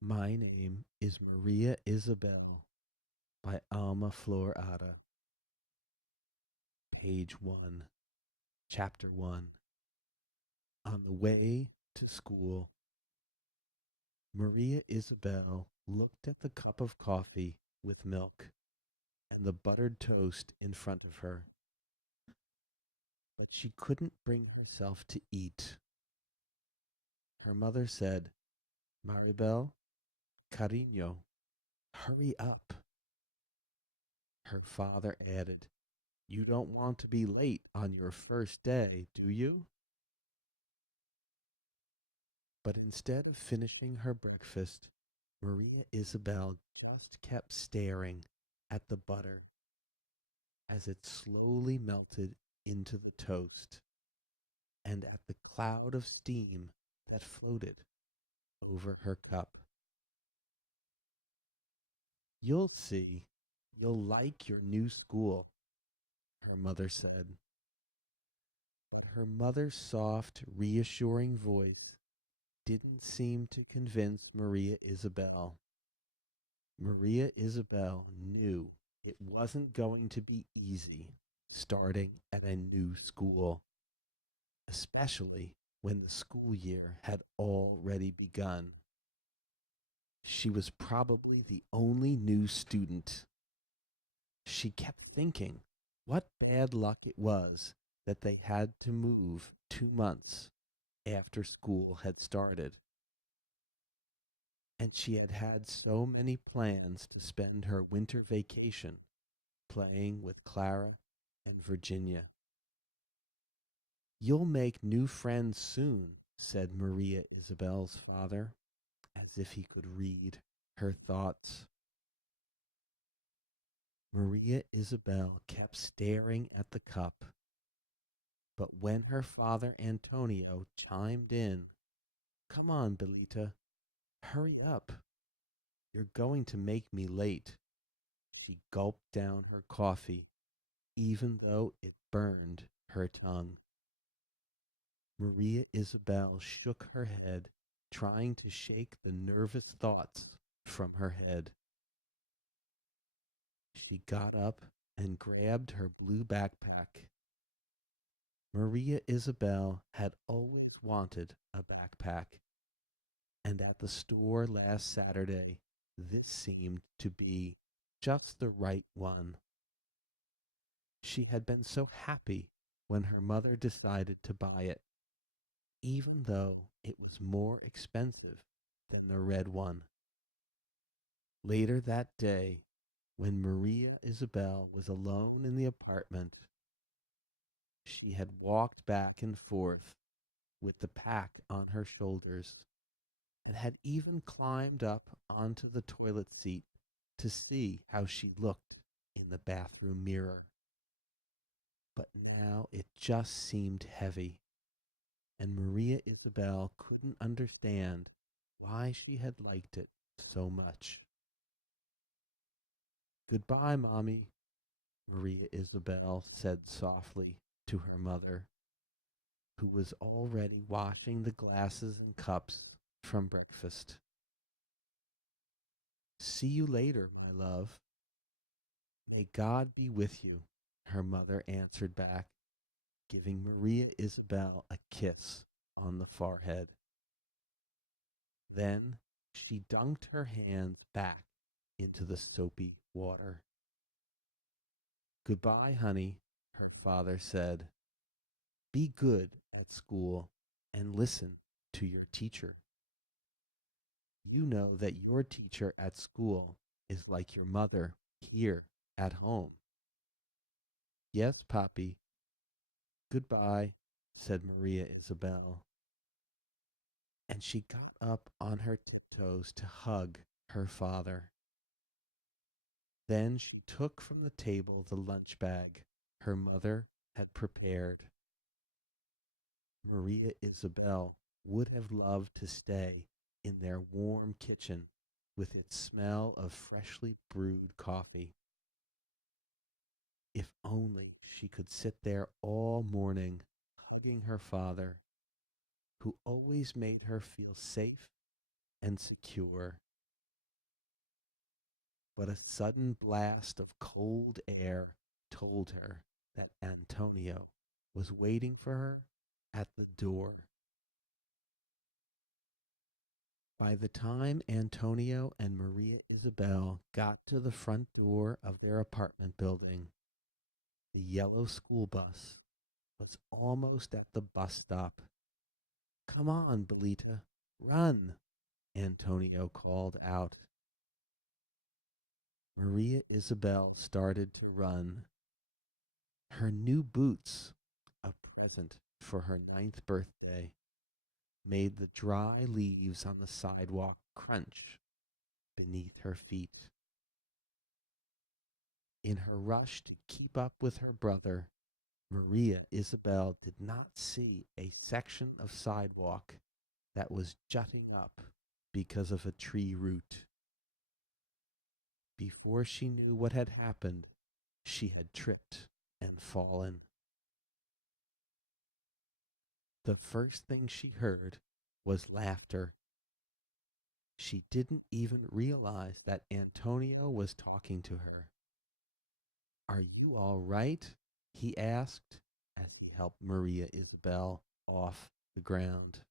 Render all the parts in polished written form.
My name is Maria Isabel by Alma Florada. Page 1, Chapter 1. On the way to school, Maria Isabel looked at the cup of coffee with milk and the buttered toast in front of her, but she couldn't bring herself to eat. Her mother said, Maribel, cariño, hurry up. Her father added, You don't want to be late on your first day, do you? But instead of finishing her breakfast, Maria Isabel just kept staring at the butter as it slowly melted into the toast and at the cloud of steam that floated over her cup. You'll see, you'll like your new school, her mother said. But her mother's soft, reassuring voice didn't seem to convince Maria Isabel. Maria Isabel knew it wasn't going to be easy starting at a new school, especially when the school year had already begun. She was probably the only new student. She kept thinking what bad luck it was that they had to move 2 months after school had started. And she had had so many plans to spend her winter vacation playing with Clara and Virginia. You'll make new friends soon, said Maria Isabel's father, as if he could read her thoughts. Maria Isabel kept staring at the cup, but when her father Antonio chimed in, Come on, Belita, hurry up. You're going to make me late. She gulped down her coffee, even though it burned her tongue. Maria Isabel shook her head, trying to shake the nervous thoughts from her head. She got up and grabbed her blue backpack. Maria Isabel had always wanted a backpack, and at the store last Saturday, this seemed to be just the right one. She had been so happy when her mother decided to buy it, even though it was more expensive than the red one. Later that day, when Maria Isabel was alone in the apartment, she had walked back and forth with the pack on her shoulders and had even climbed up onto the toilet seat to see how she looked in the bathroom mirror. But now it just seemed heavy, and Maria Isabel couldn't understand why she had liked it so much. Goodbye, Mommy, Maria Isabel said softly to her mother, who was already washing the glasses and cups from breakfast. See you later, my love. May God be with you, her mother answered back, giving Maria Isabel a kiss on the forehead. Then she dunked her hands back into the soapy water. Goodbye, honey, her father said. Be good at school and listen to your teacher. You know that your teacher at school is like your mother here at home. Yes, Poppy. Goodbye, said Maria Isabel. And she got up on her tiptoes to hug her father. Then she took from the table the lunch bag her mother had prepared. Maria Isabel would have loved to stay in their warm kitchen with its smell of freshly brewed coffee. If only she could sit there all morning, hugging her father, who always made her feel safe and secure. but a sudden blast of cold air told her that Antonio was waiting for her at the door. By the time Antonio and Maria Isabel got to the front door of their apartment building, the yellow school bus was almost at the bus stop. "Come on, Belita, run," Antonio called out. Maria Isabel started to run. Her new boots, a present for her 9th birthday, made the dry leaves on the sidewalk crunch beneath her feet. In her rush to keep up with her brother, Maria Isabel did not see a section of sidewalk that was jutting up because of a tree root. Before she knew what had happened, she had tripped and fallen. The first thing she heard was laughter. She didn't even realize that Antonio was talking to her. "Are you all right?" he asked as he helped Maria Isabel off the ground.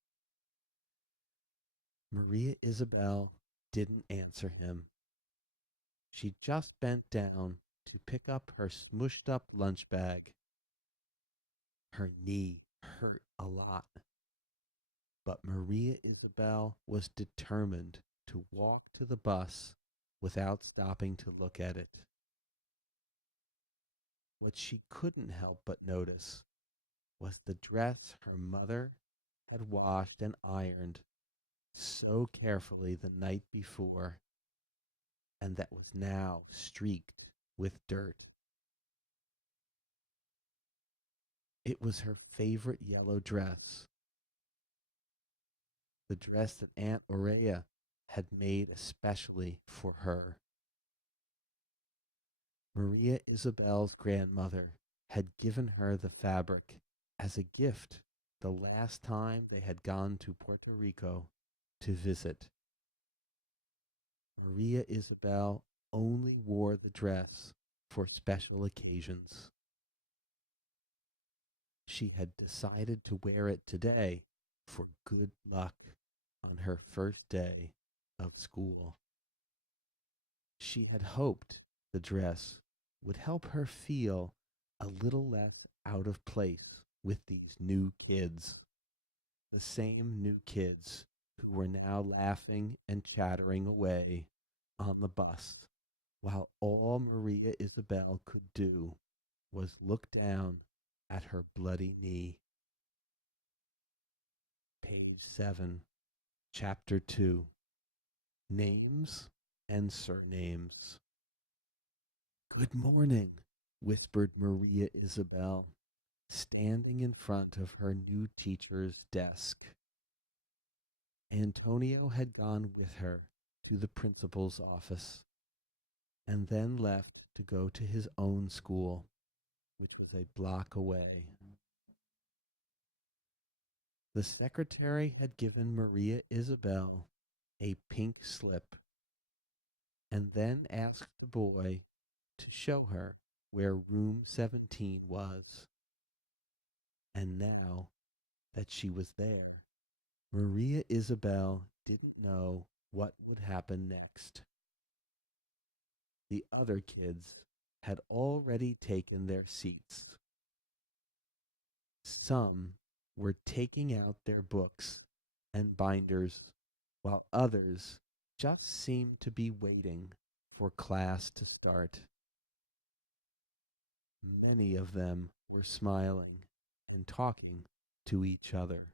Maria Isabel didn't answer him. She just bent down to pick up her smushed up lunch bag. Her knee hurt a lot, but Maria Isabel was determined to walk to the bus without stopping to look at it. What she couldn't help but notice was the dress her mother had washed and ironed so carefully the night before, and that was now streaked with dirt. It was her favorite yellow dress, the dress that Aunt Aurea had made especially for her. Maria Isabel's grandmother had given her the fabric as a gift the last time they had gone to Puerto Rico to visit. Maria Isabel only wore the dress for special occasions. She had decided to wear it today for good luck on her first day of school. She had hoped the dress would help her feel a little less out of place with these new kids, the same new kids who were now laughing and chattering away on the bus, while all Maria Isabel could do was look down at her bloody knee. Page 7, Chapter 2, Names and Surnames. "Good morning," whispered Maria Isabel, standing in front of her new teacher's desk. Antonio had gone with her to the principal's office, and then left to go to his own school, which was a block away. The secretary had given Maria Isabel a pink slip, and then asked the boy to show her where room 17 was. And now that she was there, Maria Isabel didn't know what would happen next. The other kids had already taken their seats. Some were taking out their books and binders, while others just seemed to be waiting for class to start. Many of them were smiling and talking to each other.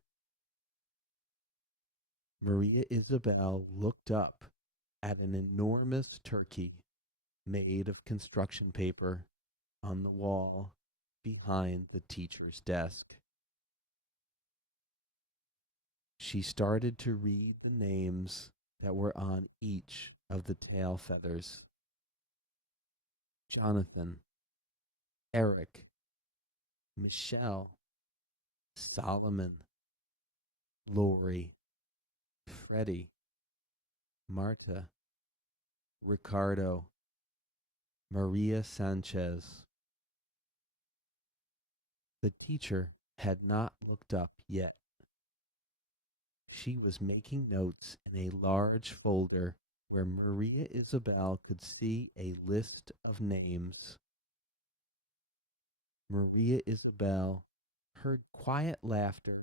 Maria Isabel looked up at an enormous turkey made of construction paper on the wall behind the teacher's desk. She started to read the names that were on each of the tail feathers. Jonathan, Eric, Michelle, Solomon, Lori, Freddie, Marta, Ricardo, Maria Sanchez. The teacher had not looked up yet. She was making notes in a large folder where Maria Isabel could see a list of names. Maria Isabel heard quiet laughter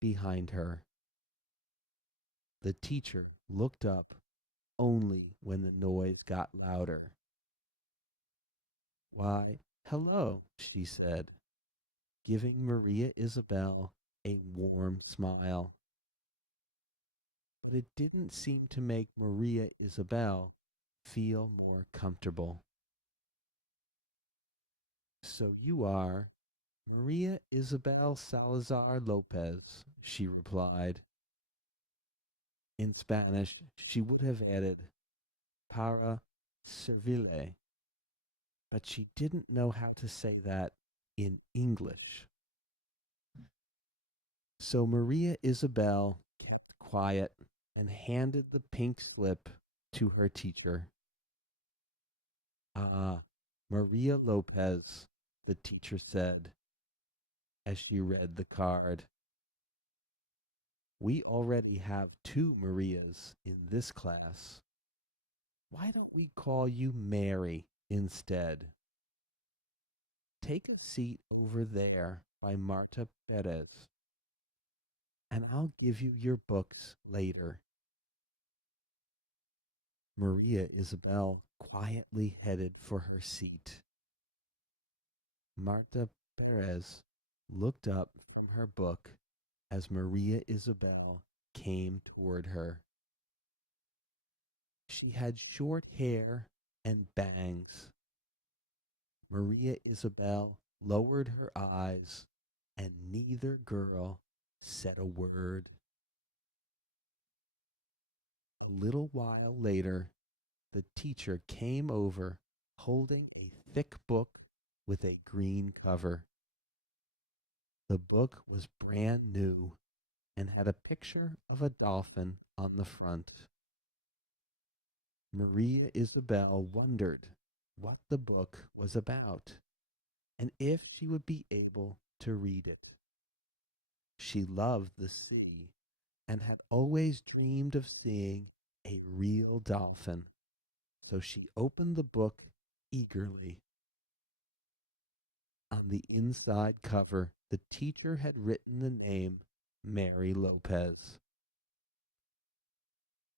behind her. The teacher looked up only when the noise got louder. Why, hello, she said, giving Maria Isabel a warm smile. But it didn't seem to make Maria Isabel feel more comfortable. So you are Maria Isabel Salazar Lopez, she replied. In Spanish, she would have added, para servirle, but she didn't know how to say that in English. So Maria Isabel kept quiet and handed the pink slip to her teacher. Ah, Maria Lopez, the teacher said as she read the card. We already have two Marias in this class. Why don't we call you Mary instead? Take a seat over there by Marta Perez, and I'll give you your books later. Maria Isabel quietly headed for her seat. Marta Perez looked up from her book as Maria Isabel came toward her. She had short hair and bangs. Maria Isabel lowered her eyes, and neither girl said a word. A little while later, the teacher came over holding a thick book with a green cover. The book was brand new and had a picture of a dolphin on the front. Maria Isabel wondered what the book was about and if she would be able to read it. She loved the sea and had always dreamed of seeing a real dolphin, so she opened the book eagerly. On the inside cover, the teacher had written the name Mary Lopez.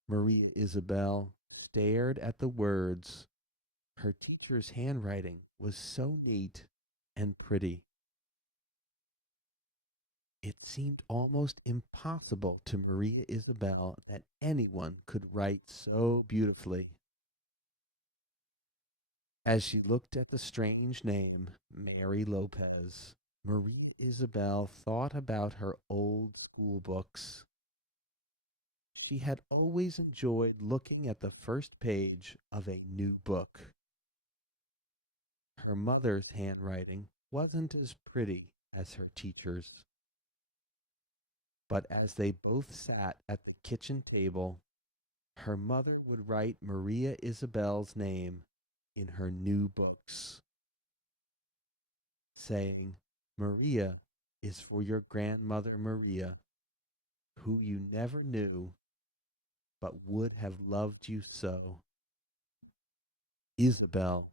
Maria Isabel stared at the words. Her teacher's handwriting was so neat and pretty. It seemed almost impossible to Maria Isabel that anyone could write so beautifully. As she looked at the strange name, Mary Lopez, Maria Isabel thought about her old school books. She had always enjoyed looking at the first page of a new book. Her mother's handwriting wasn't as pretty as her teacher's. But as they both sat at the kitchen table, her mother would write Maria Isabel's name in her new books, saying, Maria is for your grandmother Maria, who you never knew, but would have loved you so. Isabel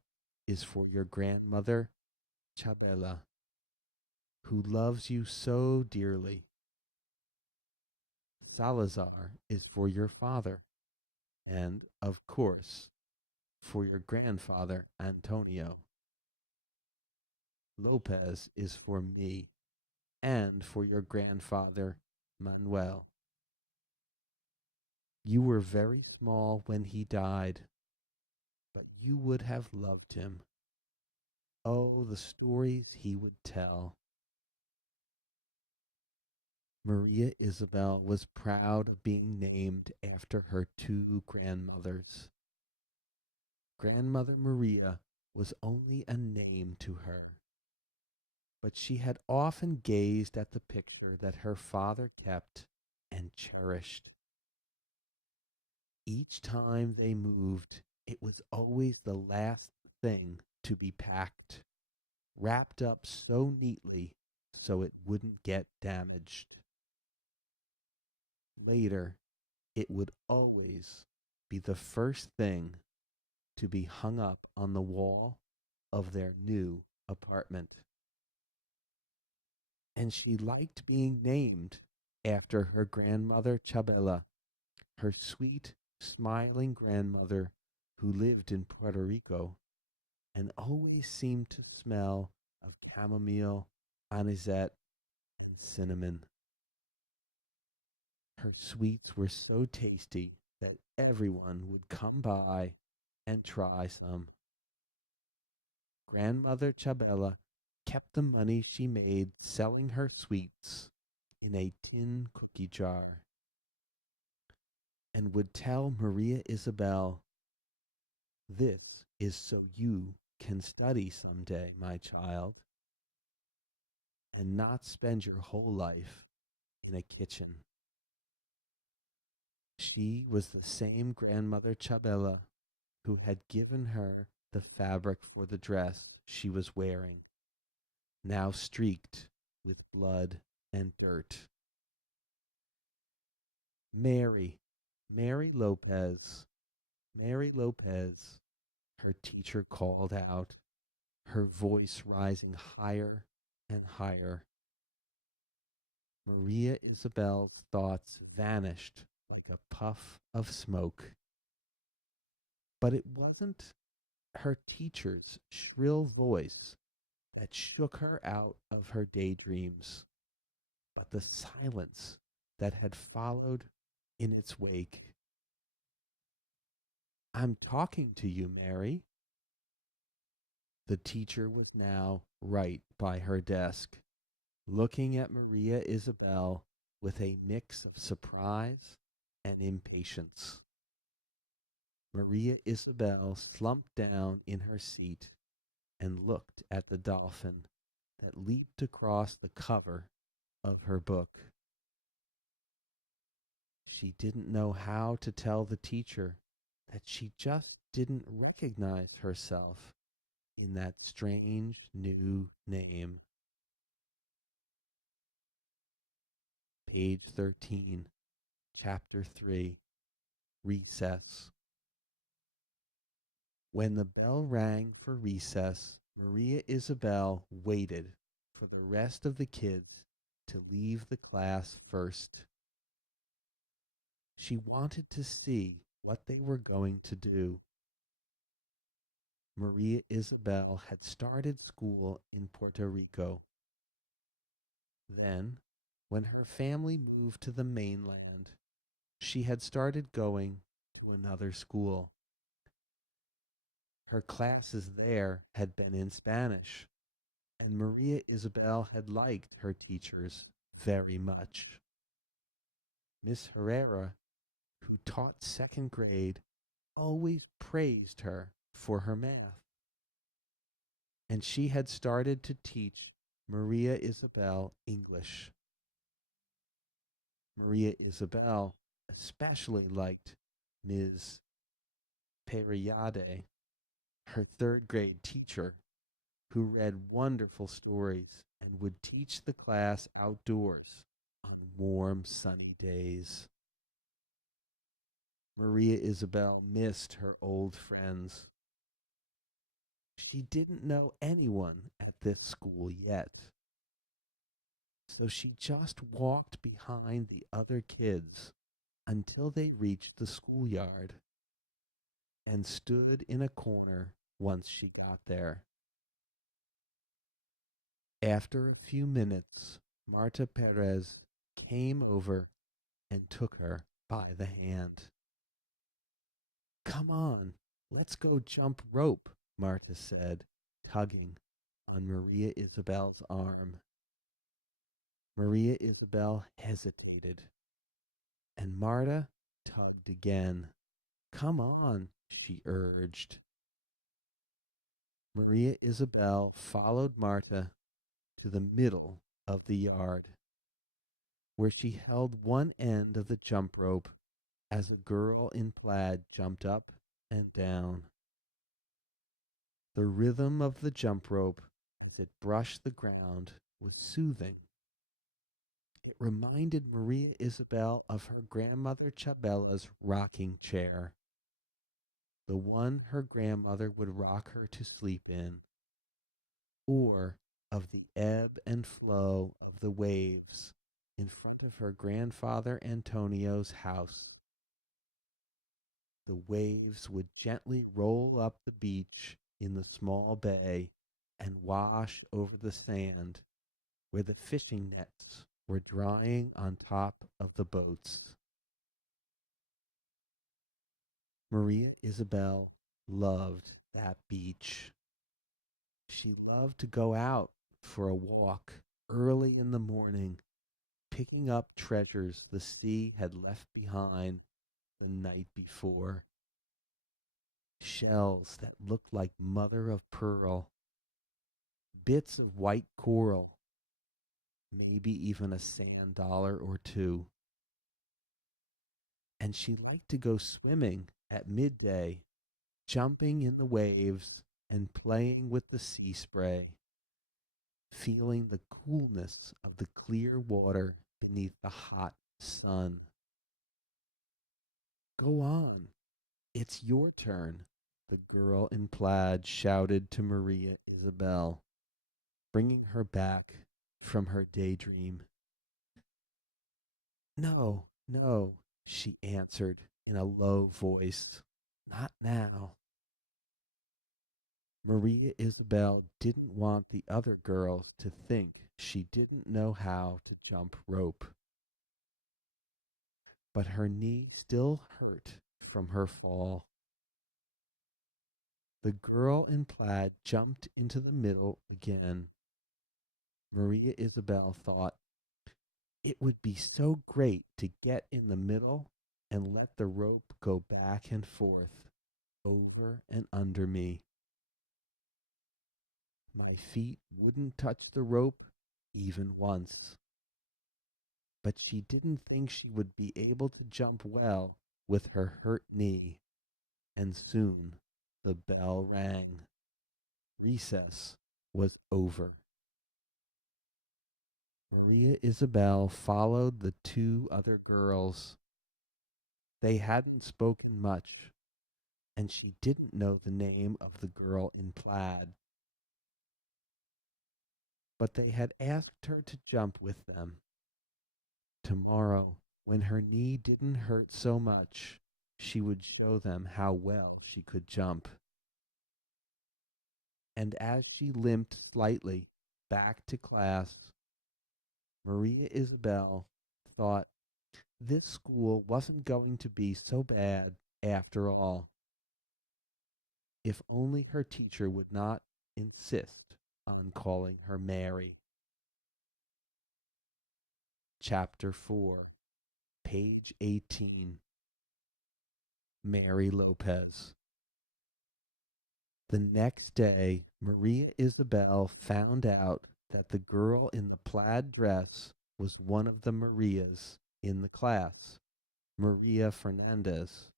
is for your grandmother Chabela, who loves you so dearly. Salazar is for your father, and, of course, for your grandfather Antonio. Lopez is for me, and for your grandfather Manuel. You were very small when he died, but you would have loved him. Oh, the stories he would tell. Maria Isabel was proud of being named after her two grandmothers. Grandmother Maria was only a name to her, but she had often gazed at the picture that her father kept and cherished. Each time they moved, it was always the last thing to be packed, wrapped up so neatly so it wouldn't get damaged. Later, it would always be the first thing to be hung up on the wall of their new apartment. And she liked being named after her grandmother Chabela, her sweet, smiling grandmother who lived in Puerto Rico and always seemed to smell of chamomile, anisette, and cinnamon. Her sweets were so tasty that everyone would come by and try some. Grandmother Chabela kept the money she made selling her sweets in a tin cookie jar and would tell Maria Isabel, "This is so you can study someday, my child, and not spend your whole life in a kitchen." She was the same grandmother Chabela who had given her the fabric for the dress she was wearing, now streaked with blood and dirt. Mary, Mary Lopez, Mary Lopez, her teacher called out, her voice rising higher and higher. Maria Isabel's thoughts vanished like a puff of smoke. But it wasn't her teacher's shrill voice that shook her out of her daydreams, but the silence that had followed in its wake. "I'm talking to you, Mary." The teacher was now right by her desk, looking at Maria Isabel with a mix of surprise and impatience. Maria Isabel slumped down in her seat and looked at the dolphin that leaped across the cover of her book. She didn't know how to tell the teacher that she just didn't recognize herself in that strange new name. Page 13, Chapter 3, Recess. When the bell rang for recess, Maria Isabel waited for the rest of the kids to leave the class first. She wanted to see what they were going to do. Maria Isabel had started school in Puerto Rico. Then, when her family moved to the mainland, she had started going to another school. Her classes there had been in Spanish, and Maria Isabel had liked her teachers very much. Miss Herrera, who taught second grade, always praised her for her math, and she had started to teach Maria Isabel English. Maria Isabel especially liked Ms. Periade, her third grade teacher, who read wonderful stories and would teach the class outdoors on warm, sunny days. Maria Isabel missed her old friends. She didn't know anyone at this school yet, so she just walked behind the other kids until they reached the schoolyard and stood in a corner once she got there. After a few minutes, Marta Perez came over and took her by the hand. "Come on, let's go jump rope," Marta said, tugging on Maria Isabel's arm. Maria Isabel hesitated, and Marta tugged again. "Come on," she urged. Maria Isabel followed Marta to the middle of the yard, where she held one end of the jump rope as a girl in plaid jumped up and down. The rhythm of the jump rope as it brushed the ground was soothing. It reminded Maria Isabel of her grandmother Chabella's rocking chair, the one her grandmother would rock her to sleep in, or of the ebb and flow of the waves in front of her grandfather Antonio's house. The waves would gently roll up the beach in the small bay and wash over the sand where the fishing nets were drying on top of the boats. Maria Isabel loved that beach. She loved to go out for a walk early in the morning, picking up treasures the sea had left behind the night before. Shells that looked like mother of pearl, bits of white coral, maybe even a sand dollar or two. And she liked to go swimming at midday, jumping in the waves and playing with the sea spray, feeling the coolness of the clear water beneath the hot sun. Go on, it's your turn, the girl in plaid shouted to Maria Isabel, bringing her back from her daydream. No, no, she answered in a low voice. Not now. Maria Isabel didn't want the other girls to think she didn't know how to jump rope. But her knee still hurt from her fall. The girl in plaid jumped into the middle again. Maria Isabel thought, it would be so great to get in the middle and let the rope go back and forth, over and under me. My feet wouldn't touch the rope even once. But she didn't think she would be able to jump well with her hurt knee, and soon the bell rang. Recess was over. Maria Isabel followed the two other girls. They hadn't spoken much, and she didn't know the name of the girl in plaid. But they had asked her to jump with them. Tomorrow, when her knee didn't hurt so much, she would show them how well she could jump. And as she limped slightly back to class, Maria Isabel thought this school wasn't going to be so bad after all. If only her teacher would not insist on calling her Mary. Chapter 4, page 18. Mary Lopez. The next day, Maria Isabel found out that the girl in the plaid dress was one of the Marias in the class, Maria Fernandez.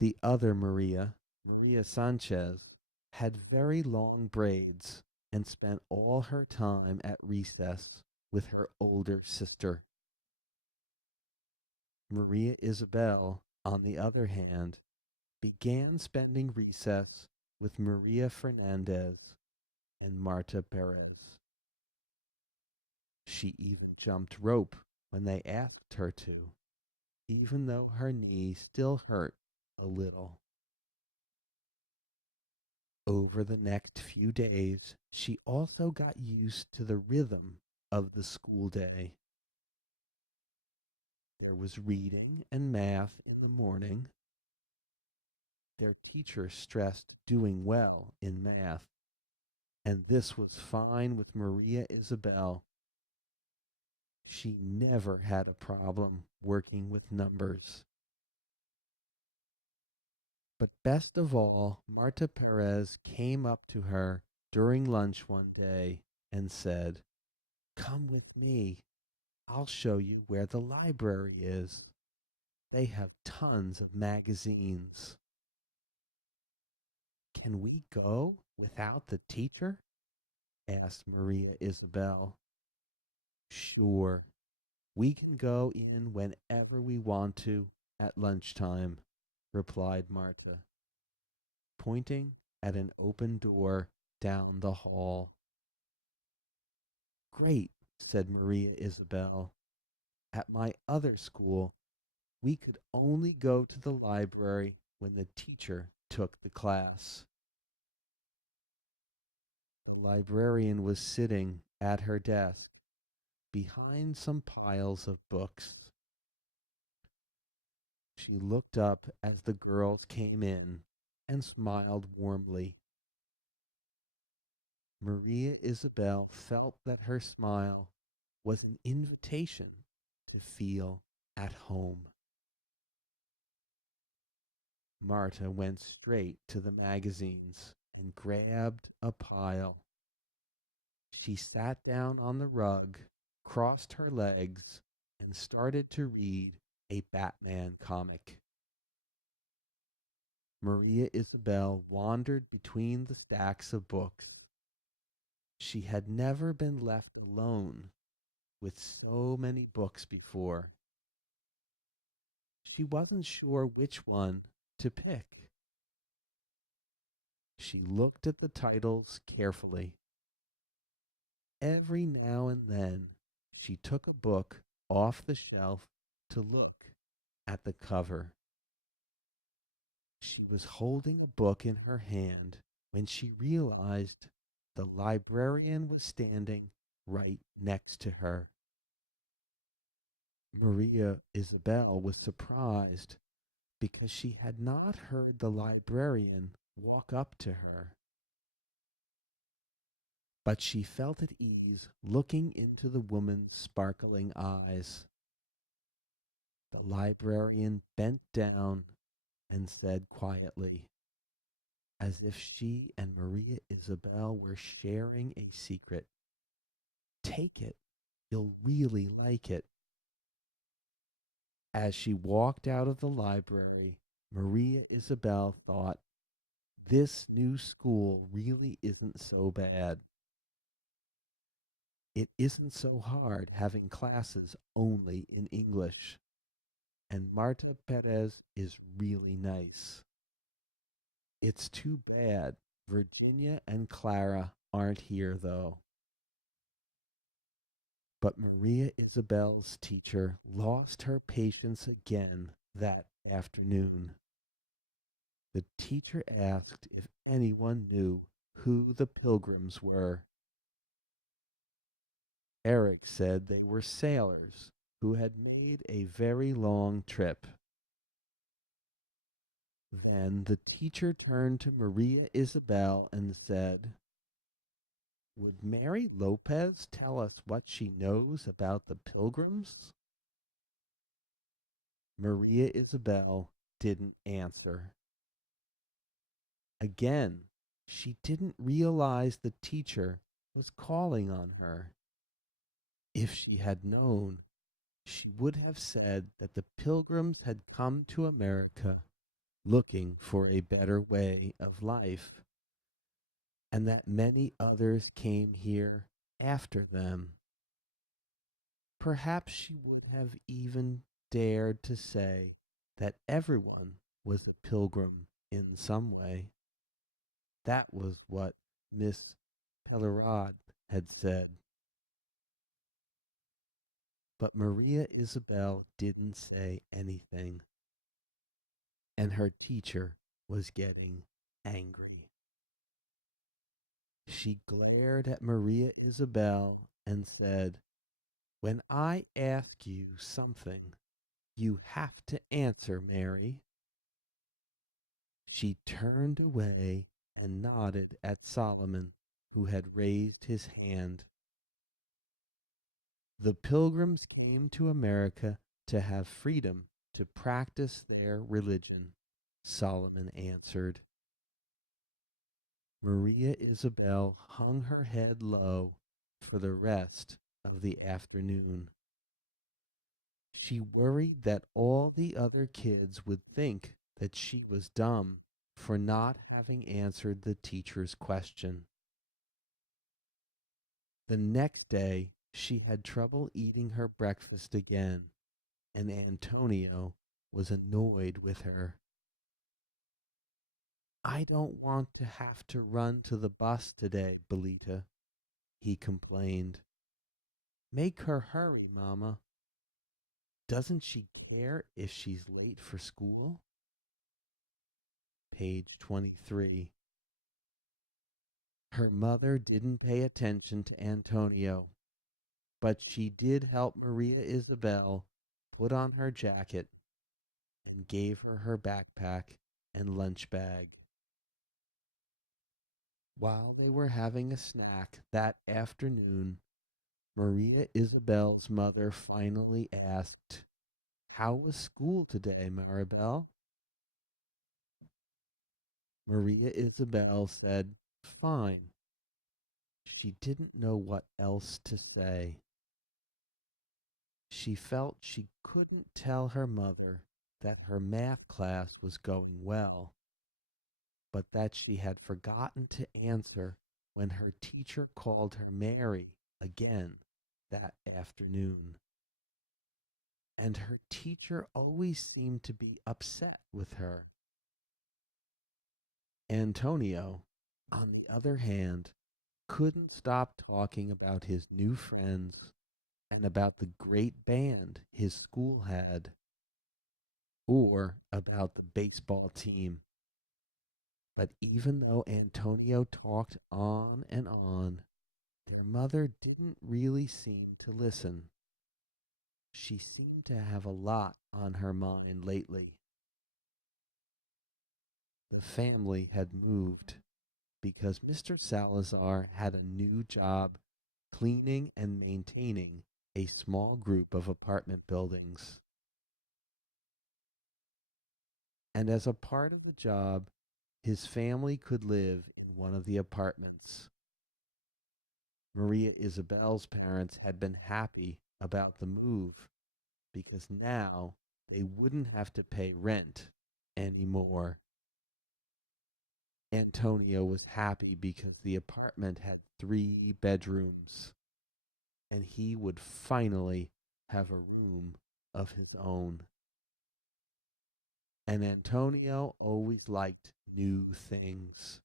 The other Maria, Maria Sanchez, had very long braids and spent all her time at recess with her older sister. Maria Isabel, on the other hand, began spending recess with Maria Fernandez and Marta Perez. She even jumped rope when they asked her to, even though her knee still hurt a little. Over the next few days, she also got used to the rhythm of the school day. There was reading and math in the morning. Their teacher stressed doing well in math, and this was fine with Maria Isabel. She never had a problem working with numbers. But best of all, Marta Perez came up to her during lunch one day and said, "Come with me. I'll show you where the library is. They have tons of magazines." Can we go without the teacher? Asked Maria Isabel. Sure, we can go in whenever we want to at lunchtime, replied Marta, pointing at an open door down the hall. Great, said Maria Isabel. At my other school, we could only go to the library when the teacher took the class. The librarian was sitting at her desk behind some piles of books. She looked up as the girls came in and smiled warmly. Maria Isabel felt that her smile was an invitation to feel at home. Marta went straight to the magazines and grabbed a pile. She sat down on the rug, crossed her legs, and started to read a Batman comic. Maria Isabel wandered between the stacks of books. She had never been left alone with so many books before. She wasn't sure which one to pick. She looked at the titles carefully. Every now and then, she took a book off the shelf to look at the cover. She was holding a book in her hand when she realized the librarian was standing right next to her. Maria Isabel was surprised because she had not heard the librarian walk up to her. But she felt at ease looking into the woman's sparkling eyes. The librarian bent down and said quietly, as if she and Maria Isabel were sharing a secret, "Take it. You'll really like it." As she walked out of the library, Maria Isabel thought, this new school really isn't so bad. It isn't so hard having classes only in English. And Marta Perez is really nice. It's too bad Virginia and Clara aren't here, though. But Maria Isabel's teacher lost her patience again that afternoon. The teacher asked if anyone knew who the Pilgrims were. Eric said they were sailors who had made a very long trip. Then the teacher turned to Maria Isabel and said, would Mary Lopez tell us what she knows about the Pilgrims? Maria Isabel didn't answer. Again, she didn't realize the teacher was calling on her. If she had known, she would have said that the Pilgrims had come to America looking for a better way of life, and that many others came here after them. Perhaps she would have even dared to say that everyone was a pilgrim in some way. That was what Miss Pellerod had said. But Maria Isabel didn't say anything, and her teacher was getting angry. She glared at Maria Isabel and said, when I ask you something, you have to answer, Mary. She turned away and nodded at Solomon, who had raised his hand. The Pilgrims came to America to have freedom to practice their religion, Solomon answered. Maria Isabel hung her head low for the rest of the afternoon. She worried that all the other kids would think that she was dumb for not having answered the teacher's question. The next day, she had trouble eating her breakfast again, and Antonio was annoyed with her. I don't want to have to run to the bus today, Belita, he complained. Make her hurry, Mama. Doesn't she care if she's late for school? Page 23. Her mother didn't pay attention to Antonio, but she did help Maria Isabel put on her jacket and gave her her backpack and lunch bag. While they were having a snack that afternoon, Maria Isabel's mother finally asked, How was school today, Maribel? Maria Isabel said, Fine. She didn't know what else to say. She felt she couldn't tell her mother that her math class was going well, but that she had forgotten to answer when her teacher called her Mary again that afternoon. And her teacher always seemed to be upset with her. Antonio, on the other hand, couldn't stop talking about his new friends and about the great band his school had, or about the baseball team. But even though Antonio talked on and on, their mother didn't really seem to listen. She seemed to have a lot on her mind lately. The family had moved because Mr. Salazar had a new job cleaning and maintaining a small group of apartment buildings. And as a part of the job, his family could live in one of the apartments. Maria Isabel's parents had been happy about the move because now they wouldn't have to pay rent anymore. Antonio was happy because the apartment had 3 bedrooms, and he would finally have a room of his own. And Antonio always liked new things.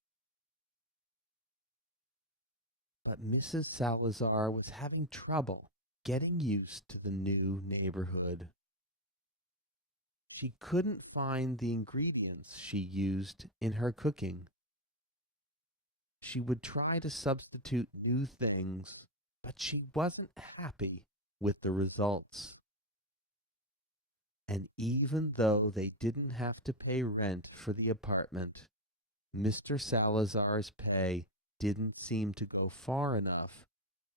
But Mrs. Salazar was having trouble getting used to the new neighborhood. She couldn't find the ingredients she used in her cooking. She would try to substitute new things, but she wasn't happy with the results. And even though they didn't have to pay rent for the apartment, Mr. Salazar's pay didn't seem to go far enough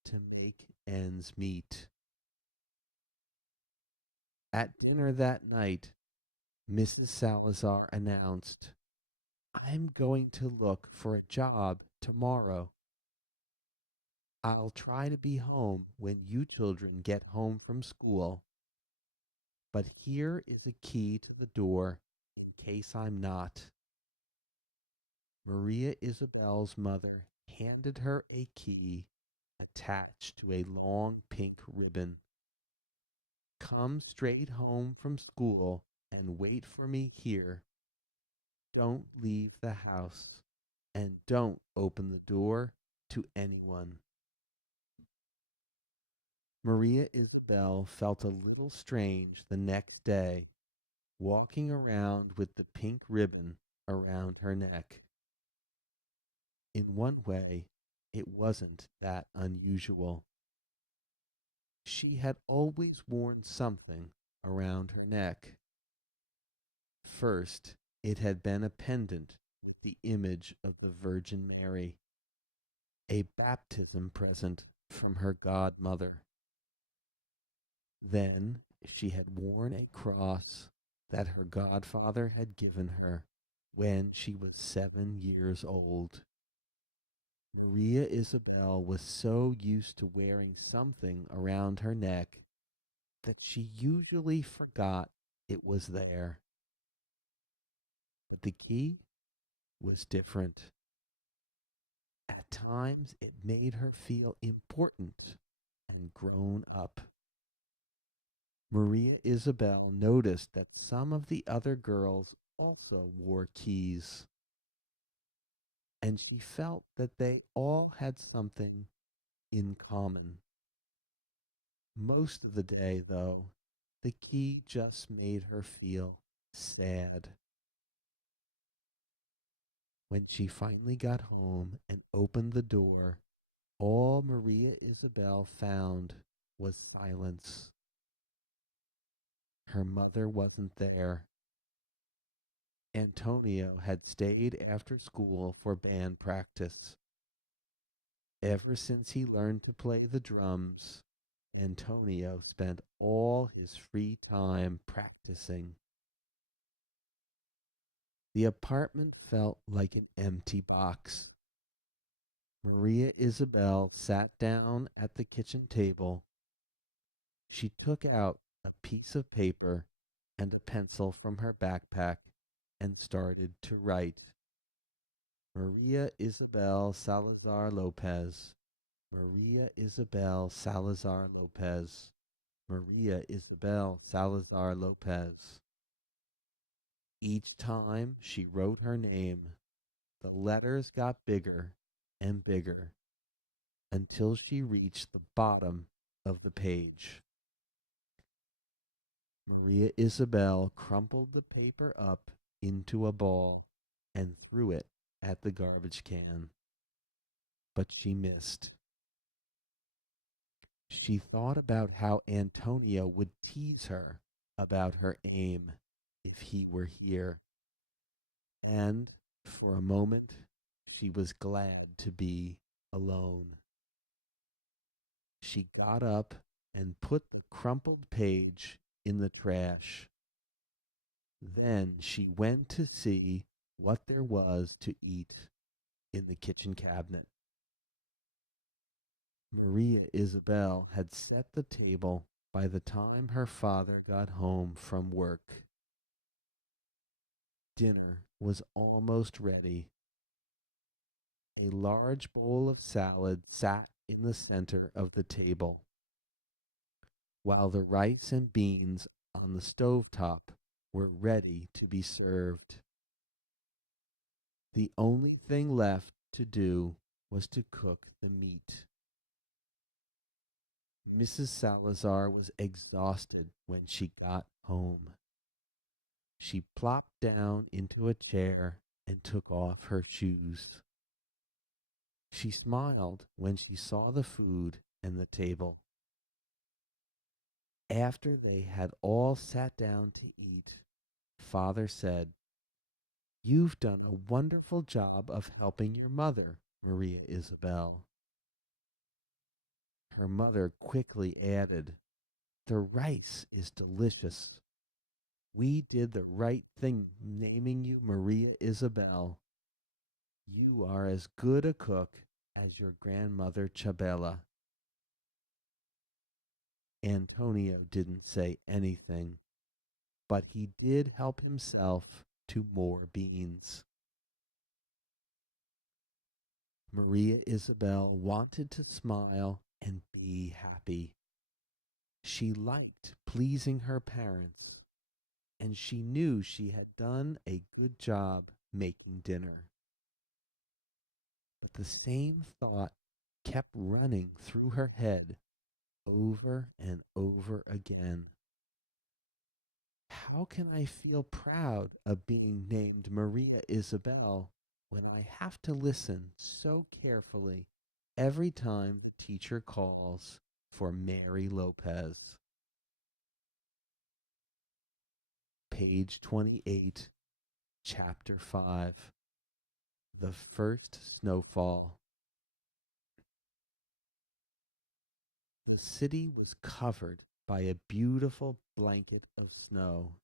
to make ends meet. At dinner that night, Mrs. Salazar announced, I'm going to look for a job tomorrow. I'll try to be home when you children get home from school. But here is a key to the door in case I'm not. Maria Isabel's mother handed her a key attached to a long pink ribbon. Come straight home from school and wait for me here. Don't leave the house and don't open the door to anyone. Maria Isabel felt a little strange the next day, walking around with the pink ribbon around her neck. In one way, it wasn't that unusual. She had always worn something around her neck. First, it had been a pendant with the image of the Virgin Mary, a baptism present from her godmother. Then she had worn a cross that her godfather had given her when she was 7 years old. Maria Isabel was so used to wearing something around her neck that she usually forgot it was there. But the key? was different. At times, it made her feel important and grown up. Maria Isabel noticed that some of the other girls also wore keys, and she felt that they all had something in common. Most of the day, though, the key just made her feel sad. When she finally got home and opened the door, all Maria Isabel found was silence. Her mother wasn't there. Antonio had stayed after school for band practice. Ever since he learned to play the drums, Antonio spent all his free time practicing. The apartment felt like an empty box. Maria Isabel sat down at the kitchen table. She took out a piece of paper and a pencil from her backpack and started to write. Maria Isabel Salazar Lopez. Maria Isabel Salazar Lopez. Maria Isabel Salazar Lopez. Each time she wrote her name, the letters got bigger and bigger until she reached the bottom of the page. Maria Isabel crumpled the paper up into a ball and threw it at the garbage can. But she missed. She thought about how Antonio would tease her about her aim if he were here. And for a moment, she was glad to be alone. She got up and put the crumpled page in the trash. Then she went to see what there was to eat in the kitchen cabinet. Maria Isabel had set the table by the time her father got home from work. Dinner was almost ready. A large bowl of salad sat in the center of the table, while the rice and beans on the stovetop were ready to be served. The only thing left to do was to cook the meat. Mrs. Salazar was exhausted when she got home. She plopped down into a chair and took off her shoes. She smiled when she saw the food and the table. After they had all sat down to eat, Father said, "You've done a wonderful job of helping your mother, Maria Isabel." Her mother quickly added, "The rice is delicious. We did the right thing naming you Maria Isabel. You are as good a cook as your grandmother Chabela." Antonio didn't say anything, but he did help himself to more beans. Maria Isabel wanted to smile and be happy. She liked pleasing her parents, and she knew she had done a good job making dinner. But the same thought kept running through her head over and over again. How can I feel proud of being named Maria Isabel when I have to listen so carefully every time the teacher calls for Mary Lopez? Page 28, Chapter 5. The First Snowfall. The city was covered by a beautiful blanket of snow.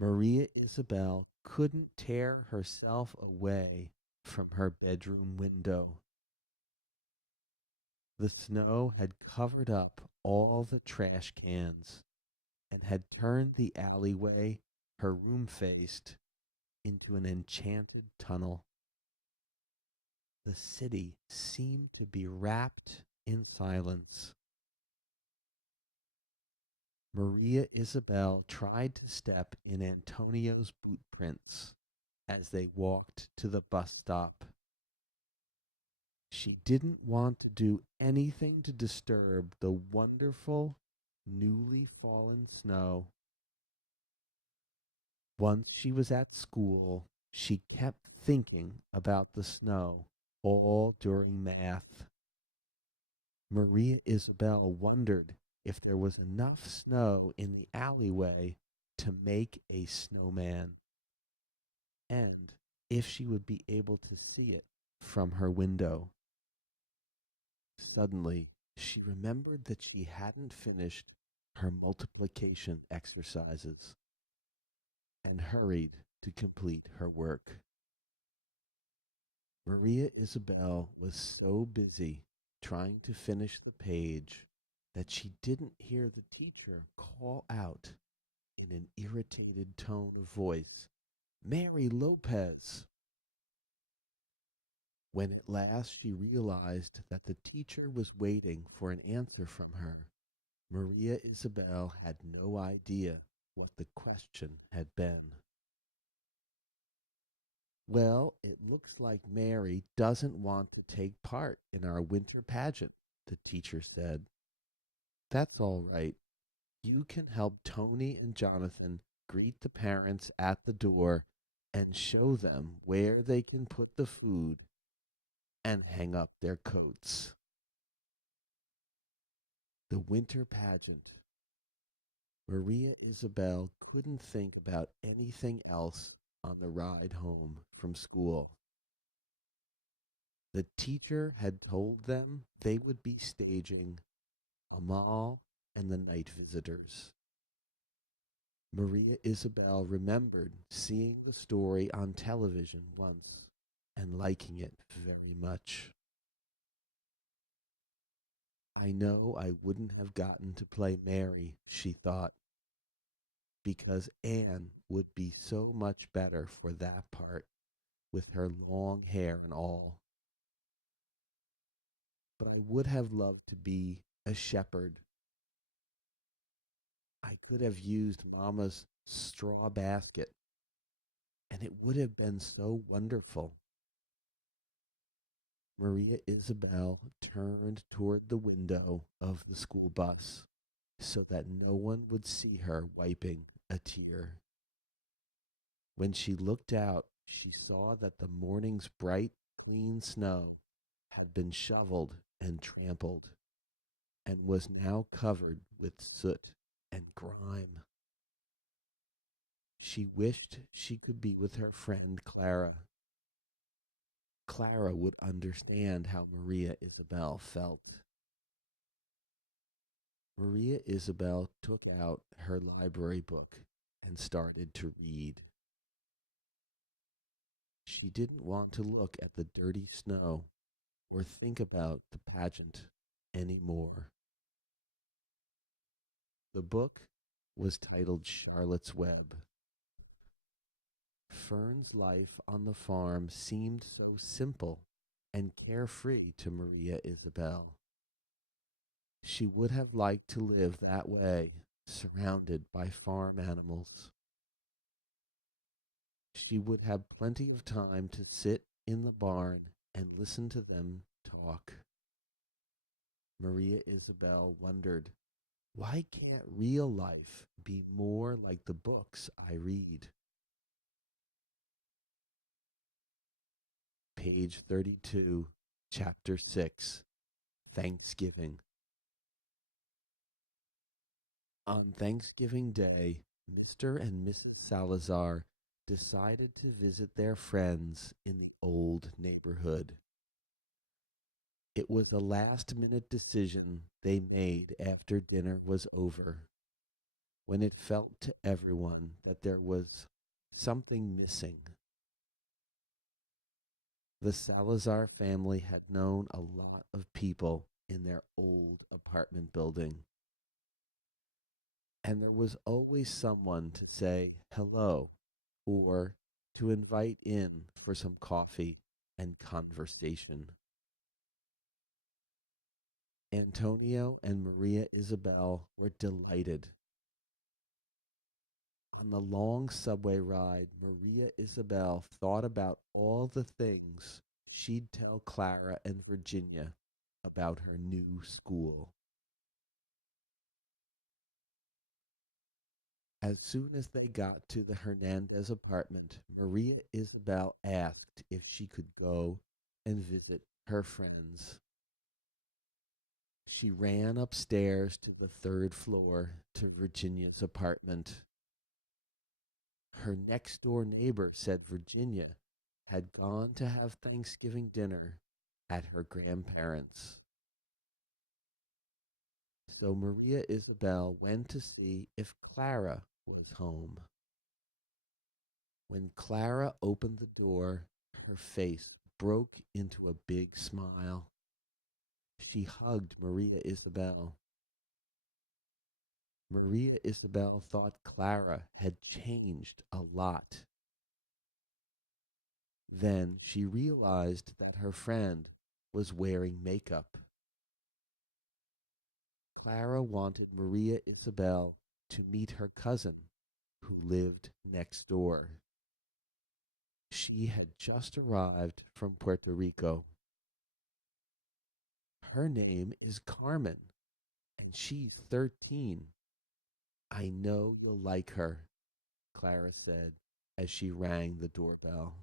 Maria Isabel couldn't tear herself away from her bedroom window. The snow had covered up all the trash cans and had turned the alleyway her room faced into an enchanted tunnel. The city seemed to be wrapped in silence. Maria Isabel tried to step in Antonio's boot prints as they walked to the bus stop. She didn't want to do anything to disturb the wonderful, newly fallen snow. Once she was at school, she kept thinking about the snow all during math. Maria Isabel wondered if there was enough snow in the alleyway to make a snowman, and if she would be able to see it from her window. Suddenly, she remembered that she hadn't finished her multiplication exercises and hurried to complete her work. Maria Isabel was so busy trying to finish the page that she didn't hear the teacher call out in an irritated tone of voice, "Mary Lopez!" When at last she realized that the teacher was waiting for an answer from her, Maria Isabel had no idea what the question had been. "Well, it looks like Mary doesn't want to take part in our winter pageant," the teacher said. "That's all right. You can help Tony and Jonathan greet the parents at the door and show them where they can put the food and hang up their coats." The winter pageant. Maria Isabel couldn't think about anything else on the ride home from school. The teacher had told them they would be staging Amal and the Night Visitors. Maria Isabel remembered seeing the story on television once and liking it very much. "I know I wouldn't have gotten to play Mary," she thought, "because Anne would be so much better for that part, with her long hair and all. But I would have loved to be a shepherd. I could have used Mamma's straw basket, and it would have been so wonderful." Maria Isabel turned toward the window of the school bus so that no one would see her wiping a tear. When she looked out, she saw that the morning's bright, clean snow had been shoveled and trampled and was now covered with soot and grime. She wished she could be with her friend Clara. Clara would understand how Maria Isabel felt. Maria Isabel took out her library book and started to read. She didn't want to look at the dirty snow or think about the pageant any more. The book was titled Charlotte's Web. Fern's life on the farm seemed so simple and carefree to Maria Isabel. She would have liked to live that way, surrounded by farm animals. She would have plenty of time to sit in the barn and listen to them talk. Maria Isabel wondered, why can't real life be more like the books I read? Page 32, Chapter 6, Thanksgiving. On Thanksgiving Day, Mr. and Mrs. Salazar decided to visit their friends in the old neighborhood. It was a last-minute decision they made after dinner was over, when it felt to everyone that there was something missing. The Salazar family had known a lot of people in their old apartment building, and there was always someone to say hello or to invite in for some coffee and conversation. Antonio and Maria Isabel were delighted. On the long subway ride, Maria Isabel thought about all the things she'd tell Clara and Virginia about her new school. As soon as they got to the Hernandez apartment, Maria Isabel asked if she could go and visit her friends. She ran upstairs to the third floor to Virginia's apartment. Her next door neighbor said Virginia had gone to have Thanksgiving dinner at her grandparents'. So Maria Isabel went to see if Clara was home. When Clara opened the door, her face broke into a big smile. She hugged Maria Isabel. Maria Isabel thought Clara had changed a lot. Then she realized that her friend was wearing makeup. Clara wanted Maria Isabel to meet her cousin, who lived next door. She had just arrived from Puerto Rico. Her name is Carmen, and she's 13. I know you'll like her, Clara said as she rang the doorbell.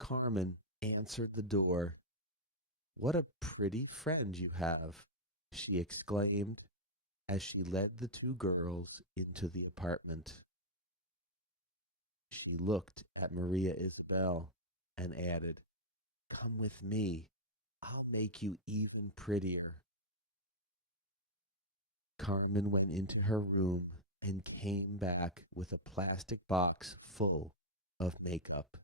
Carmen answered the door. What a pretty friend you have, she exclaimed as she led the two girls into the apartment. She looked at Maria Isabel and added, Come with me. I'll make you even prettier. Carmen went into her room and came back with a plastic box full of makeup.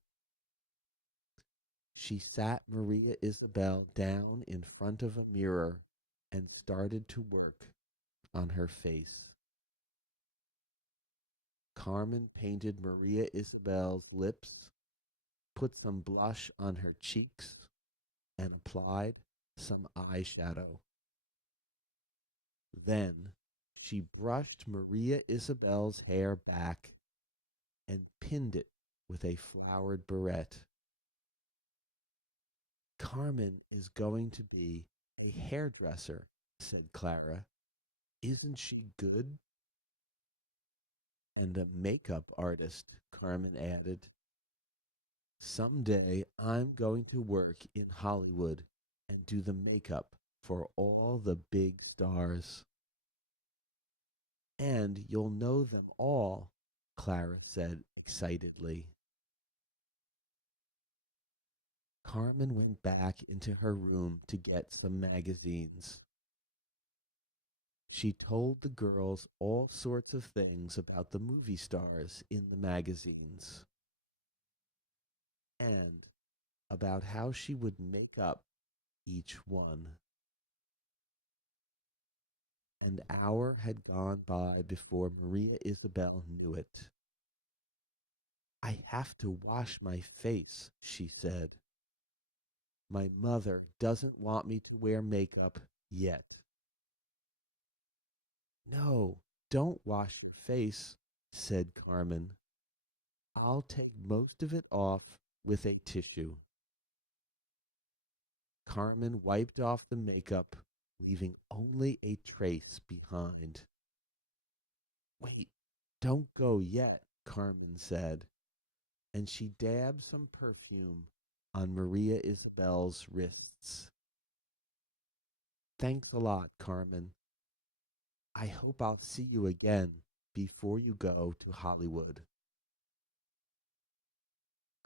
She sat Maria Isabel down in front of a mirror and started to work on her face. Carmen painted Maria Isabel's lips, put some blush on her cheeks, and applied some eyeshadow. Then she brushed Maria Isabel's hair back and pinned it with a flowered barrette. Carmen is going to be a hairdresser, said Clara. Isn't she good? And a makeup artist, Carmen added. Someday I'm going to work in Hollywood and do the makeup for all the big stars. And you'll know them all, Clara said excitedly. Carmen went back into her room to get some magazines. She told the girls all sorts of things about the movie stars in the magazines and about how she would make up each one. An hour had gone by before Maria Isabel knew it. I have to wash my face, she said. My mother doesn't want me to wear makeup yet. No, don't wash your face, said Carmen. I'll take most of it off with a tissue. Carmen wiped off the makeup, leaving only a trace behind. Wait, don't go yet, Carmen said, and she dabbed some perfume on Maria Isabel's wrists. Thanks a lot, Carmen. I hope I'll see you again before you go to Hollywood.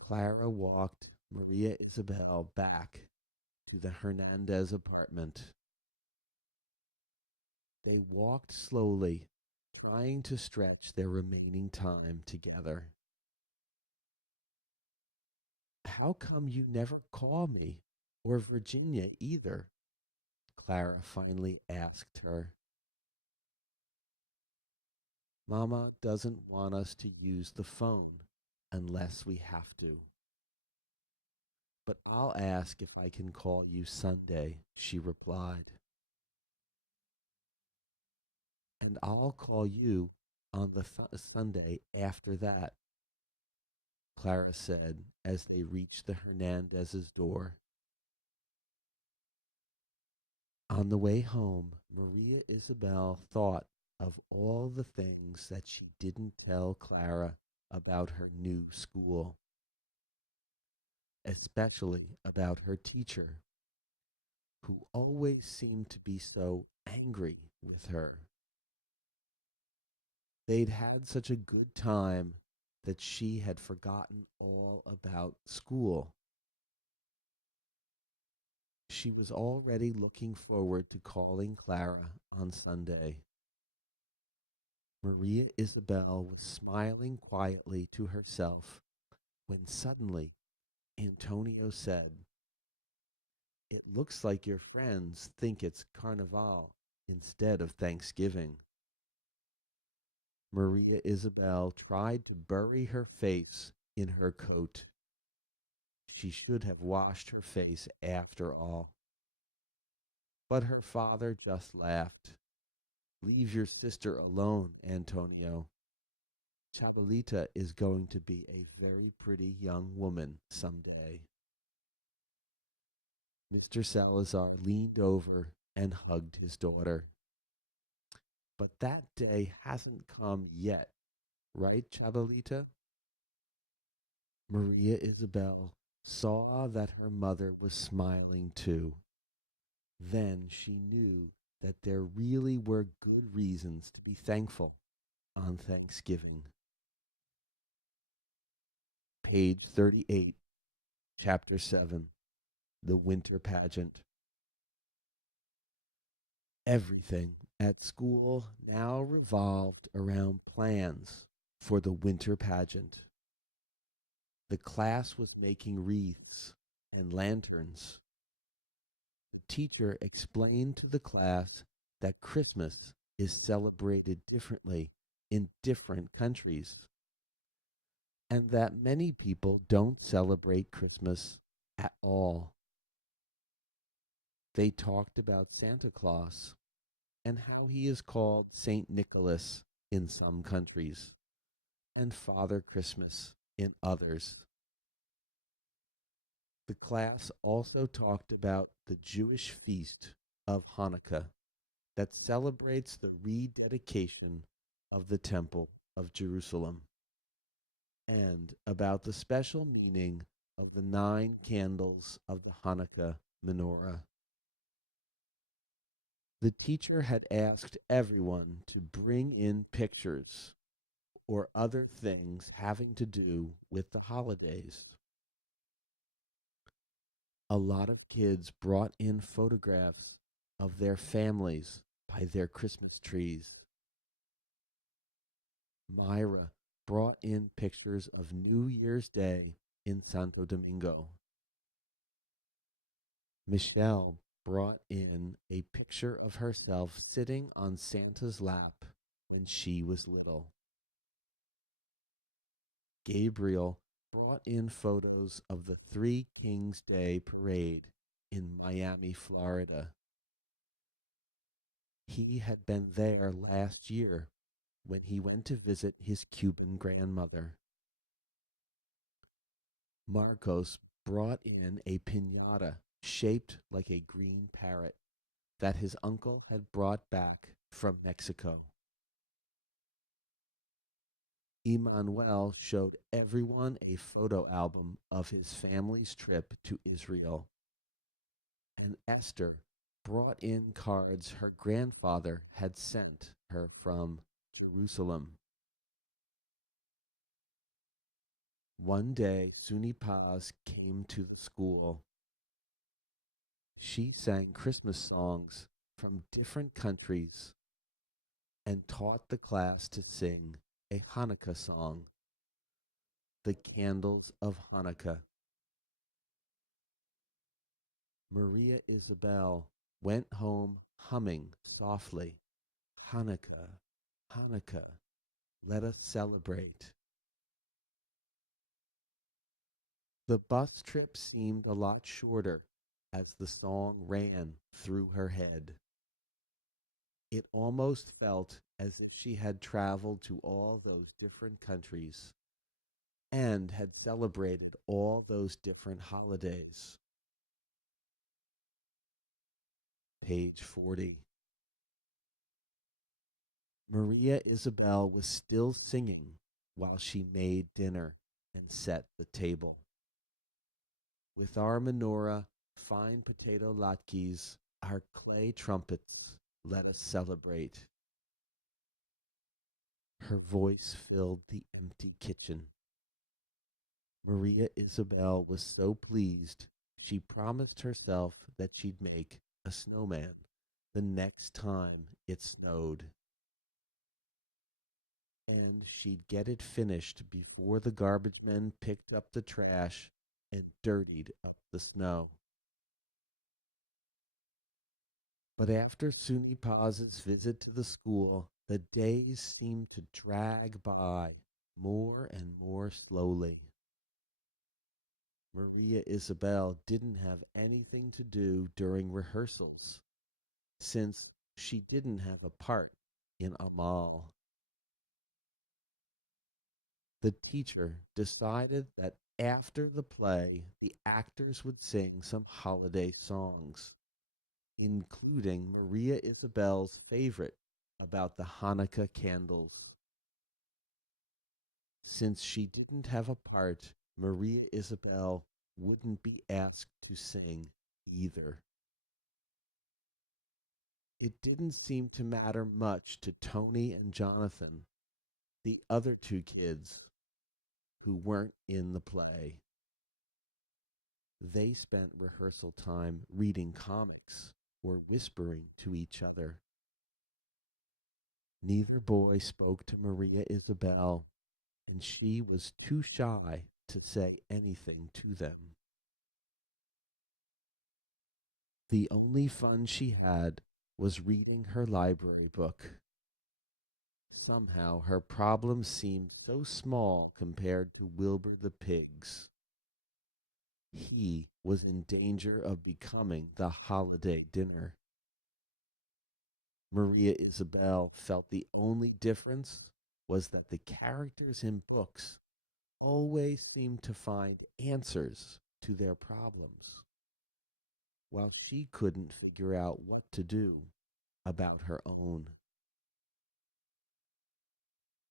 Clara walked Maria Isabel back to the Hernandez apartment. They walked slowly, trying to stretch their remaining time together. How come you never call me, or Virginia either? Clara finally asked her. Mama doesn't want us to use the phone unless we have to. But I'll ask if I can call you Sunday, she replied. And I'll call you on the Sunday after that, Clara said as they reached the Hernandez's door. On the way home, Maria Isabel thought of all the things that she didn't tell Clara about her new school, especially about her teacher, who always seemed to be so angry with her. They'd had such a good time that she had forgotten all about school. She was already looking forward to calling Clara on Sunday. Maria Isabel was smiling quietly to herself when suddenly Antonio said, "It looks like your friends think it's Carnival instead of Thanksgiving." Maria Isabel tried to bury her face in her coat. She should have washed her face after all. But her father just laughed. "Leave your sister alone, Antonio. Chabelita is going to be a very pretty young woman someday." Mr. Salazar leaned over and hugged his daughter. "But that day hasn't come yet, right, Chabelita?" Maria Isabel saw that her mother was smiling too. Then she knew that there really were good reasons to be thankful on Thanksgiving. Page 38, Chapter 7, The Winter Pageant. Everything at school now revolved around plans for the winter pageant. The class was making wreaths and lanterns. The teacher explained to the class that Christmas is celebrated differently in different countries, and that many people don't celebrate Christmas at all. They talked about Santa Claus and how he is called Saint Nicholas in some countries and Father Christmas in others. The class also talked about the Jewish feast of Hanukkah that celebrates the rededication of the Temple of Jerusalem, and about the special meaning of the 9 candles of the Hanukkah menorah. The teacher had asked everyone to bring in pictures or other things having to do with the holidays. A lot of kids brought in photographs of their families by their Christmas trees. Myra brought in pictures of New Year's Day in Santo Domingo. Michelle brought in a picture of herself sitting on Santa's lap when she was little. Gabriel brought in photos of the Three Kings Day parade in Miami, Florida. He had been there last year when he went to visit his Cuban grandmother. Marcos brought in a piñata shaped like a green parrot that his uncle had brought back from Mexico. Emmanuel showed everyone a photo album of his family's trip to Israel, and Esther brought in cards her grandfather had sent her from Jerusalem. One day, Suni Paz came to the school. She sang Christmas songs from different countries and taught the class to sing a Hanukkah song, The Candles of Hanukkah. Maria Isabel went home humming softly, Hanukkah, Hanukkah, let us celebrate. The bus trip seemed a lot shorter as the song ran through her head. It almost felt as if she had traveled to all those different countries and had celebrated all those different holidays. Page 40. Maria Isabel was still singing while she made dinner and set the table. With our menorah, fine potato latkes, our clay trumpets, let us celebrate. Her voice filled the empty kitchen. Maria Isabel was so pleased, she promised herself that she'd make a snowman the next time it snowed. And she'd get it finished before the garbage men picked up the trash and dirtied up the snow. But after Suni Paz's visit to the school, the days seemed to drag by more and more slowly. Maria Isabel didn't have anything to do during rehearsals, since she didn't have a part in Amal. The teacher decided that after the play, the actors would sing some holiday songs, including Maria Isabel's favorite about the Hanukkah candles. Since she didn't have a part, Maria Isabel wouldn't be asked to sing either. It didn't seem to matter much to Tony and Jonathan, the other two kids who weren't in the play. They spent rehearsal time reading comics or whispering to each other. Neither boy spoke to Maria Isabel, and she was too shy to say anything to them. The only fun she had was reading her library book. Somehow her problems seemed so small compared to Wilbur the pig's. He was in danger of becoming the holiday dinner. Maria Isabel felt the only difference was that the characters in books always seemed to find answers to their problems, while she couldn't figure out what to do about her own.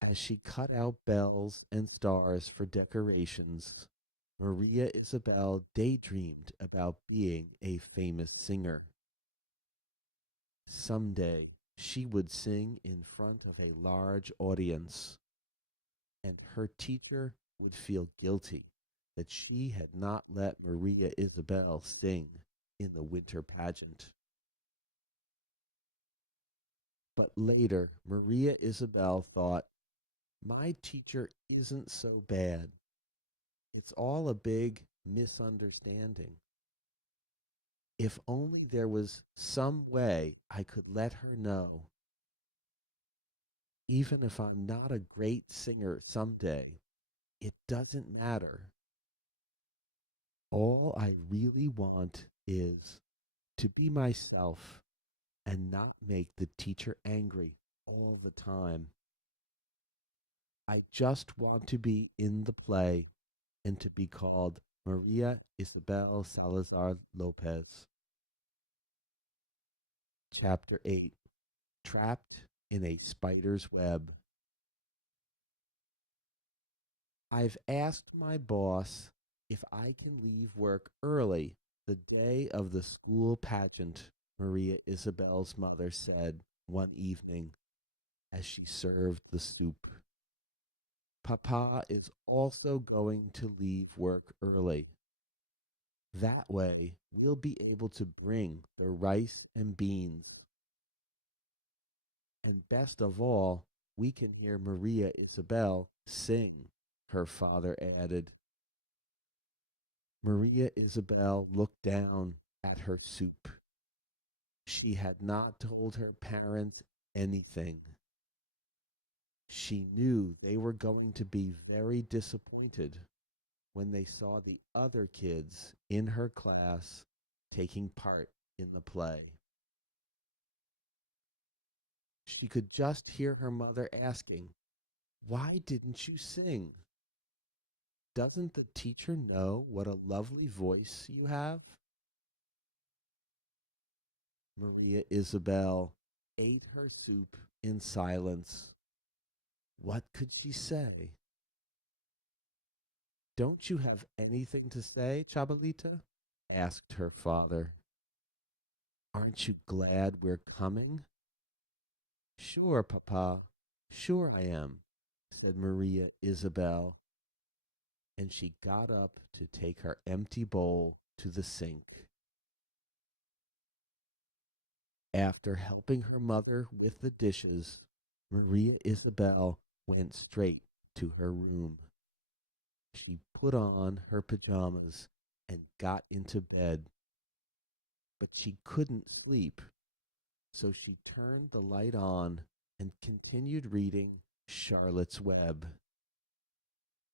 As she cut out bells and stars for decorations, Maria Isabel daydreamed about being a famous singer. Someday she would sing in front of a large audience, and her teacher would feel guilty that she had not let Maria Isabel sing in the winter pageant. But later, Maria Isabel thought, my teacher isn't so bad. It's all a big misunderstanding. If only there was some way I could let her know. Even if I'm not a great singer someday, it doesn't matter. All I really want is to be myself and not make the teacher angry all the time. I just want to be in the play and to be called Maria Isabel Salazar Lopez. Chapter 8. Trapped in a Spider's Web. I've asked my boss if I can leave work early the day of the school pageant, Maria Isabel's mother said one evening as she served the soup. Papa is also going to leave work early. That way, we'll be able to bring the rice and beans. And best of all, we can hear Maria Isabel sing, her father added. Maria Isabel looked down at her soup. She had not told her parents anything. She knew they were going to be very disappointed when they saw the other kids in her class taking part in the play. She could just hear her mother asking, "Why didn't you sing? Doesn't the teacher know what a lovely voice you have?" Maria Isabel ate her soup in silence. What could she say? "Don't you have anything to say, Chabalita?" asked her father. "Aren't you glad we're coming?" "Sure, Papa, sure I am," said Maria Isabel, and she got up to take her empty bowl to the sink. After helping her mother with the dishes, Maria Isabel went straight to her room. She put on her pajamas and got into bed, but she couldn't sleep, so she turned the light on and continued reading Charlotte's Web.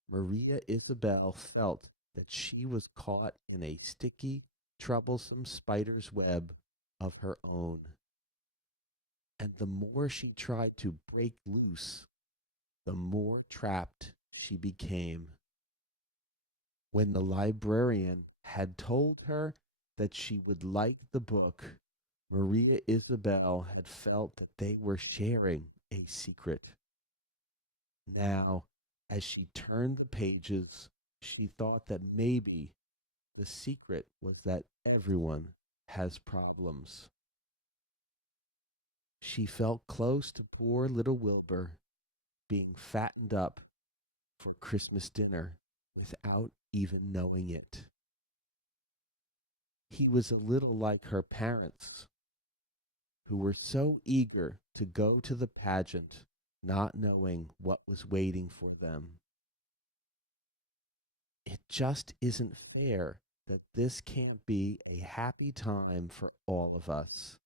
Maria Isabel felt that she was caught in a sticky, troublesome spider's web of her own. And the more she tried to break loose, the more trapped she became. When the librarian had told her that she would like the book, Maria Isabel had felt that they were sharing a secret. Now, as she turned the pages, she thought that maybe the secret was that everyone has problems. She felt close to poor little Wilbur being fattened up for Christmas dinner without even knowing it. He was a little like her parents, who were so eager to go to the pageant, not knowing what was waiting for them. It just isn't fair that this can't be a happy time for all of us,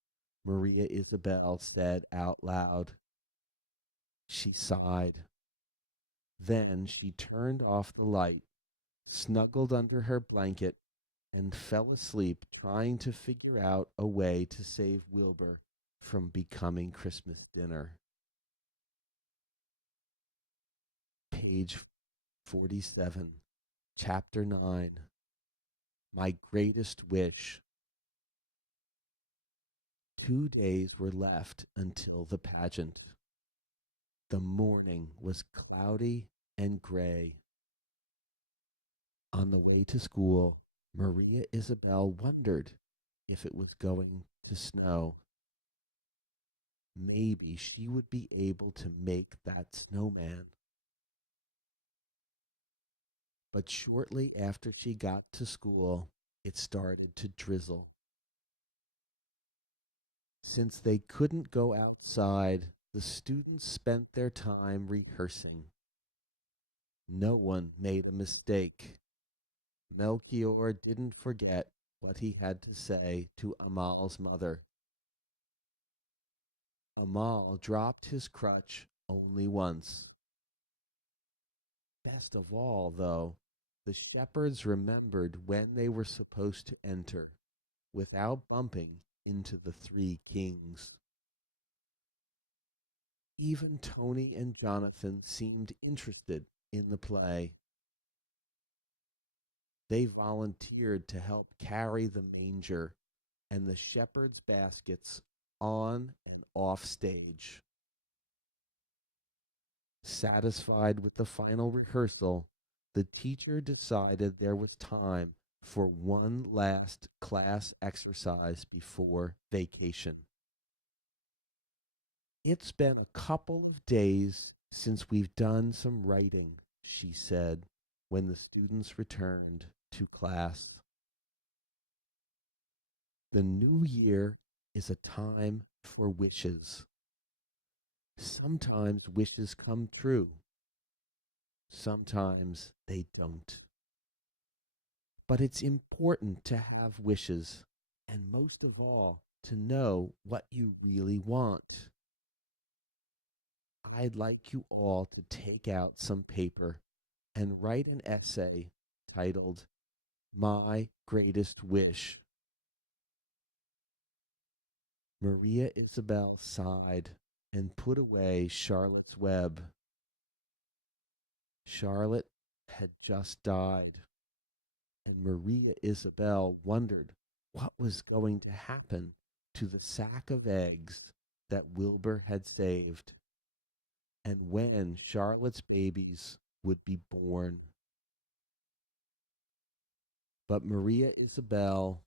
Maria Isabel said out loud. She sighed. Then she turned off the light, snuggled under her blanket, and fell asleep trying to figure out a way to save Wilbur from becoming Christmas dinner. Page 47, Chapter 9. My Greatest Wish. 2 days were left until the pageant. The morning was cloudy and gray. On the way to school, Maria Isabel wondered if it was going to snow. Maybe she would be able to make that snowman. But shortly after she got to school, it started to drizzle. Since they couldn't go outside, the students spent their time rehearsing. No one made a mistake. Melchior didn't forget what he had to say to Amal's mother. Amal dropped his crutch only once. Best of all, though, the shepherds remembered when they were supposed to enter, without bumping into the three kings. Even Tony and Jonathan seemed interested in the play. They volunteered to help carry the manger and the shepherds' baskets on and off stage. Satisfied with the final rehearsal, the teacher decided there was time for one last class exercise before vacation. "It's been a couple of days since we've done some writing," she said when the students returned to class. "The new year is a time for wishes. Sometimes wishes come true. Sometimes they don't. But it's important to have wishes, and most of all, to know what you really want. I'd like you all to take out some paper and write an essay titled My Greatest Wish. Maria Isabel sighed and put away Charlotte's web. Charlotte had just died, and Maria Isabel wondered what was going to happen to the sack of eggs that Wilbur had saved, and when Charlotte's babies would be born. But Maria Isabel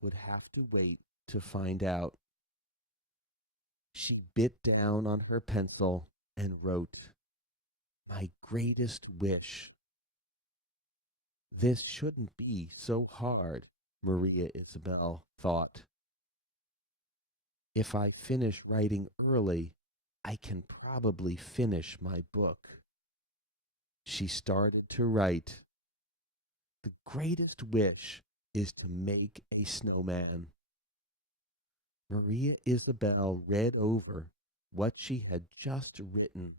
would have to wait to find out. She bit down on her pencil and wrote, My greatest wish. This shouldn't be so hard, Maria Isabel thought. If I finish writing early, I can probably finish my book. She started to write. The greatest wish is to make a snowman. Maria Isabel read over what she had just written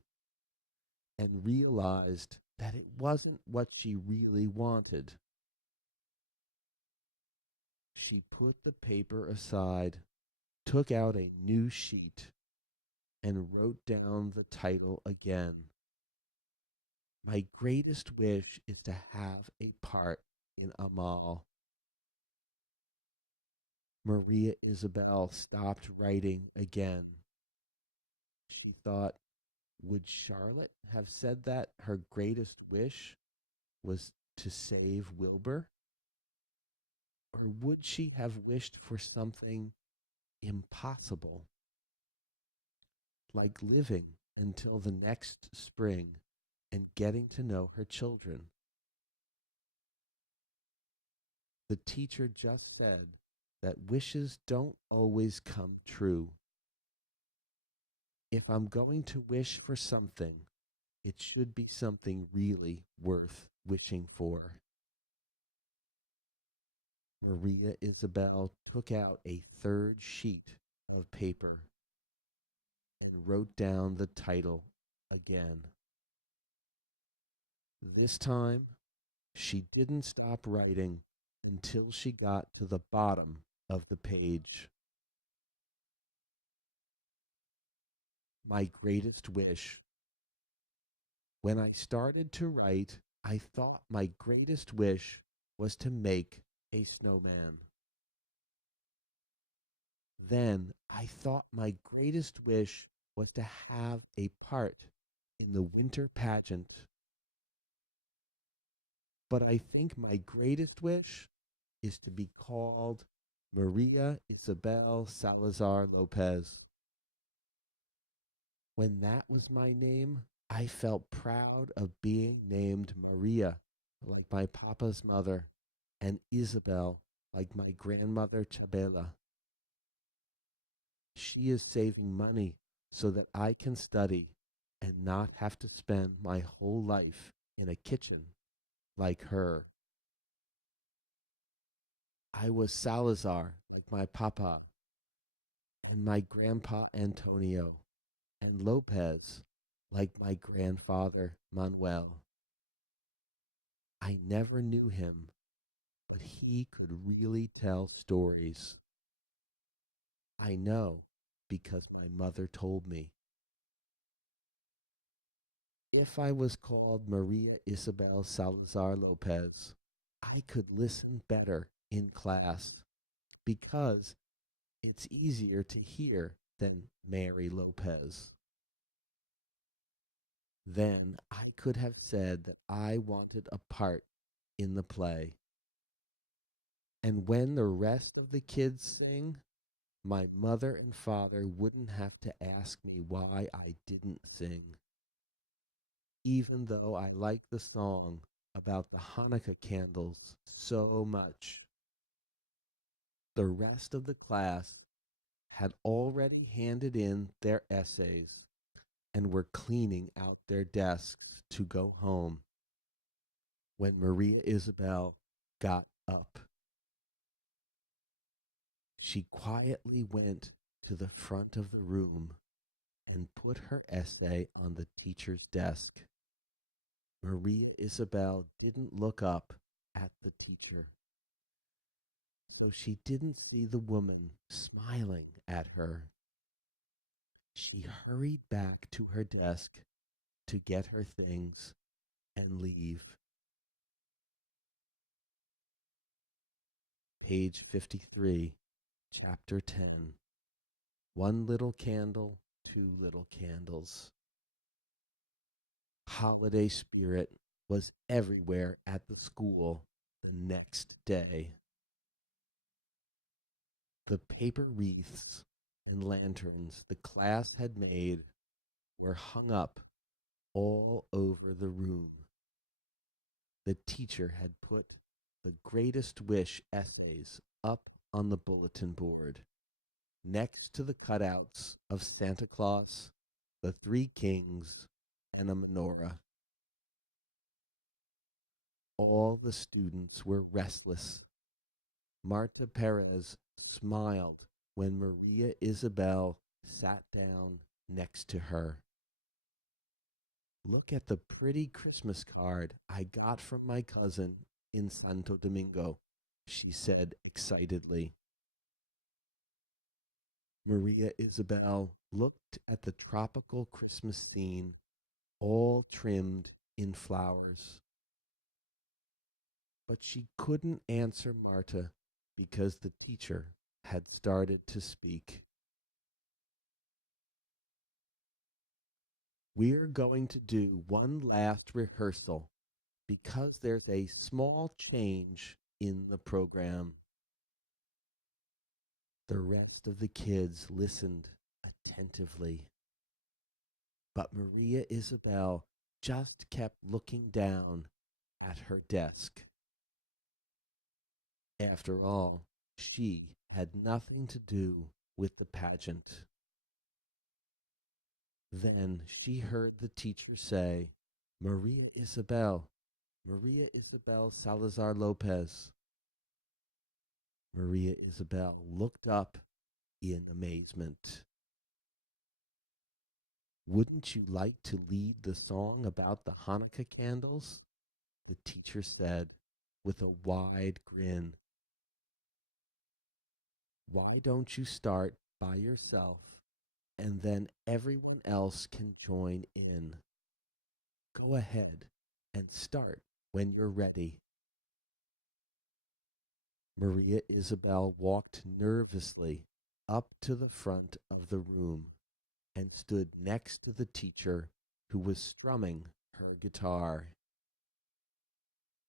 and realized that it wasn't what she really wanted. She put the paper aside, took out a new sheet, and wrote down the title again. My greatest wish is to have a part in Amal. Maria Isabel stopped writing again. She thought, would Charlotte have said that her greatest wish was to save Wilbur? Or would she have wished for something impossible, like living until the next spring and getting to know her children? The teacher just said that wishes don't always come true. If I'm going to wish for something, it should be something really worth wishing for. Maria Isabel took out a third sheet of paper and wrote down the title again. This time, she didn't stop writing until she got to the bottom of the page. My greatest wish. When I started to write, I thought my greatest wish was to make a snowman. Then I thought my greatest wish was to have a part in the winter pageant. But I think my greatest wish is to be called Maria Isabel Salazar Lopez. When that was my name, I felt proud of being named Maria, like my papa's mother, and Isabel, like my grandmother Chabela. She is saving money so that I can study and not have to spend my whole life in a kitchen like her. I was Salazar, like my papa, and my grandpa Antonio, and Lopez, like my grandfather Manuel. I never knew him, but he could really tell stories. I know because my mother told me. If I was called Maria Isabel Salazar Lopez, I could listen better in class because it's easier to hear than Mary Lopez. Then I could have said that I wanted a part in the play. And when the rest of the kids sing, my mother and father wouldn't have to ask me why I didn't sing. Even though I like the song about the Hanukkah candles so much. The rest of the class had already handed in their essays and were cleaning out their desks to go home when Maria Isabel got up. She quietly went to the front of the room and put her essay on the teacher's desk. Maria Isabel didn't look up at the teacher, so she didn't see the woman smiling at her. She hurried back to her desk to get her things and leave. Page 53, Chapter 10. One little candle, two little candles. Holiday spirit was everywhere at the school the next day. The paper wreaths and lanterns the class had made were hung up all over the room. The teacher had put the greatest wish essays up on the bulletin board, next to the cutouts of Santa Claus, the Three Kings, and a menorah. All the students were restless. Marta Perez smiled when Maria Isabel sat down next to her. Look at the pretty Christmas card I got from my cousin in Santo Domingo, she said excitedly. Maria Isabel looked at the tropical Christmas scene, all trimmed in flowers. But she couldn't answer Marta because the teacher had started to speak. We're going to do one last rehearsal because there's a small change in the program. The rest of the kids listened attentively, but Maria Isabel just kept looking down at her desk. After all, she had nothing to do with the pageant. Then she heard the teacher say, Maria Isabel Salazar Lopez. Maria Isabel looked up in amazement. Wouldn't you like to lead the song about the Hanukkah candles? The teacher said with a wide grin. Why don't you start by yourself and then everyone else can join in? Go ahead and start when you're ready. Maria Isabel walked nervously up to the front of the room and stood next to the teacher who was strumming her guitar.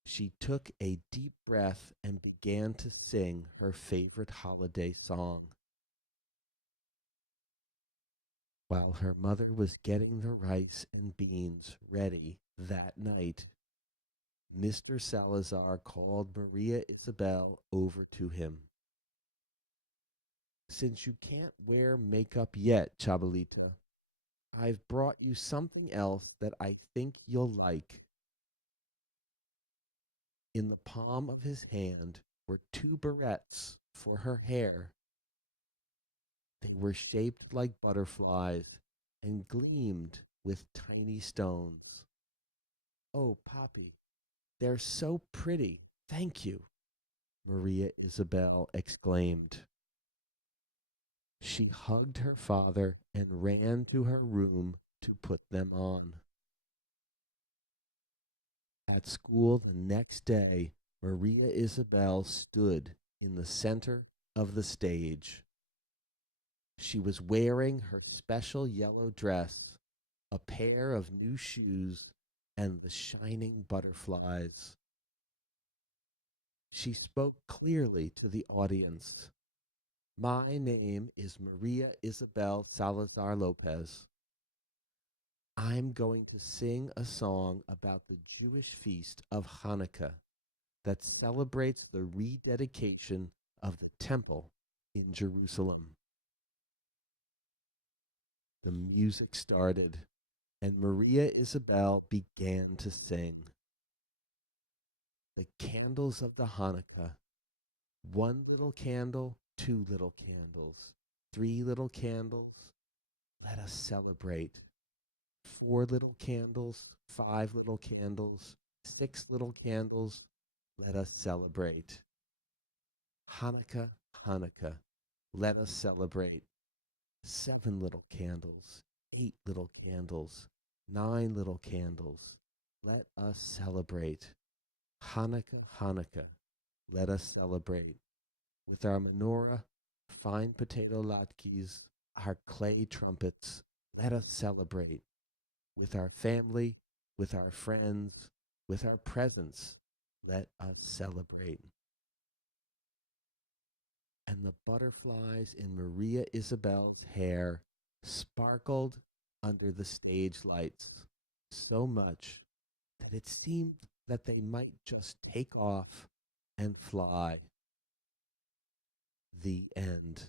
She took a deep breath and began to sing her favorite holiday song. While her mother was getting the rice and beans ready that night, Mr. Salazar called Maria Isabel over to him. Since you can't wear makeup yet, Chabalita, I've brought you something else that I think you'll like. In the palm of his hand were two barrettes for her hair. They were shaped like butterflies and gleamed with tiny stones. Oh, Poppy, they're so pretty. Thank you, Maria Isabel exclaimed. She hugged her father and ran to her room to put them on. At school the next day, Maria Isabel stood in the center of the stage. She was wearing her special yellow dress, a pair of new shoes, and the shining butterflies. She spoke clearly to the audience. My name is Maria Isabel Salazar Lopez. I'm going to sing a song about the Jewish feast of Hanukkah that celebrates the rededication of the temple in Jerusalem. The music started, and Maria Isabel began to sing. The candles of the Hanukkah, one little candle, two little candles, three little candles, let us celebrate. 4 little candles, 5 little candles, 6 little candles, let us celebrate. Hanukkah, Hanukkah, let us celebrate. 7 little candles, 8 little candles, 9 little candles, let us celebrate. Hanukkah, Hanukkah, let us celebrate. With our menorah, fine potato latkes, our clay trumpets, let us celebrate. With our family, with our friends, with our presents, let us celebrate. And the butterflies in Maria Isabel's hair sparkled under the stage lights so much that it seemed that they might just take off and fly. The end.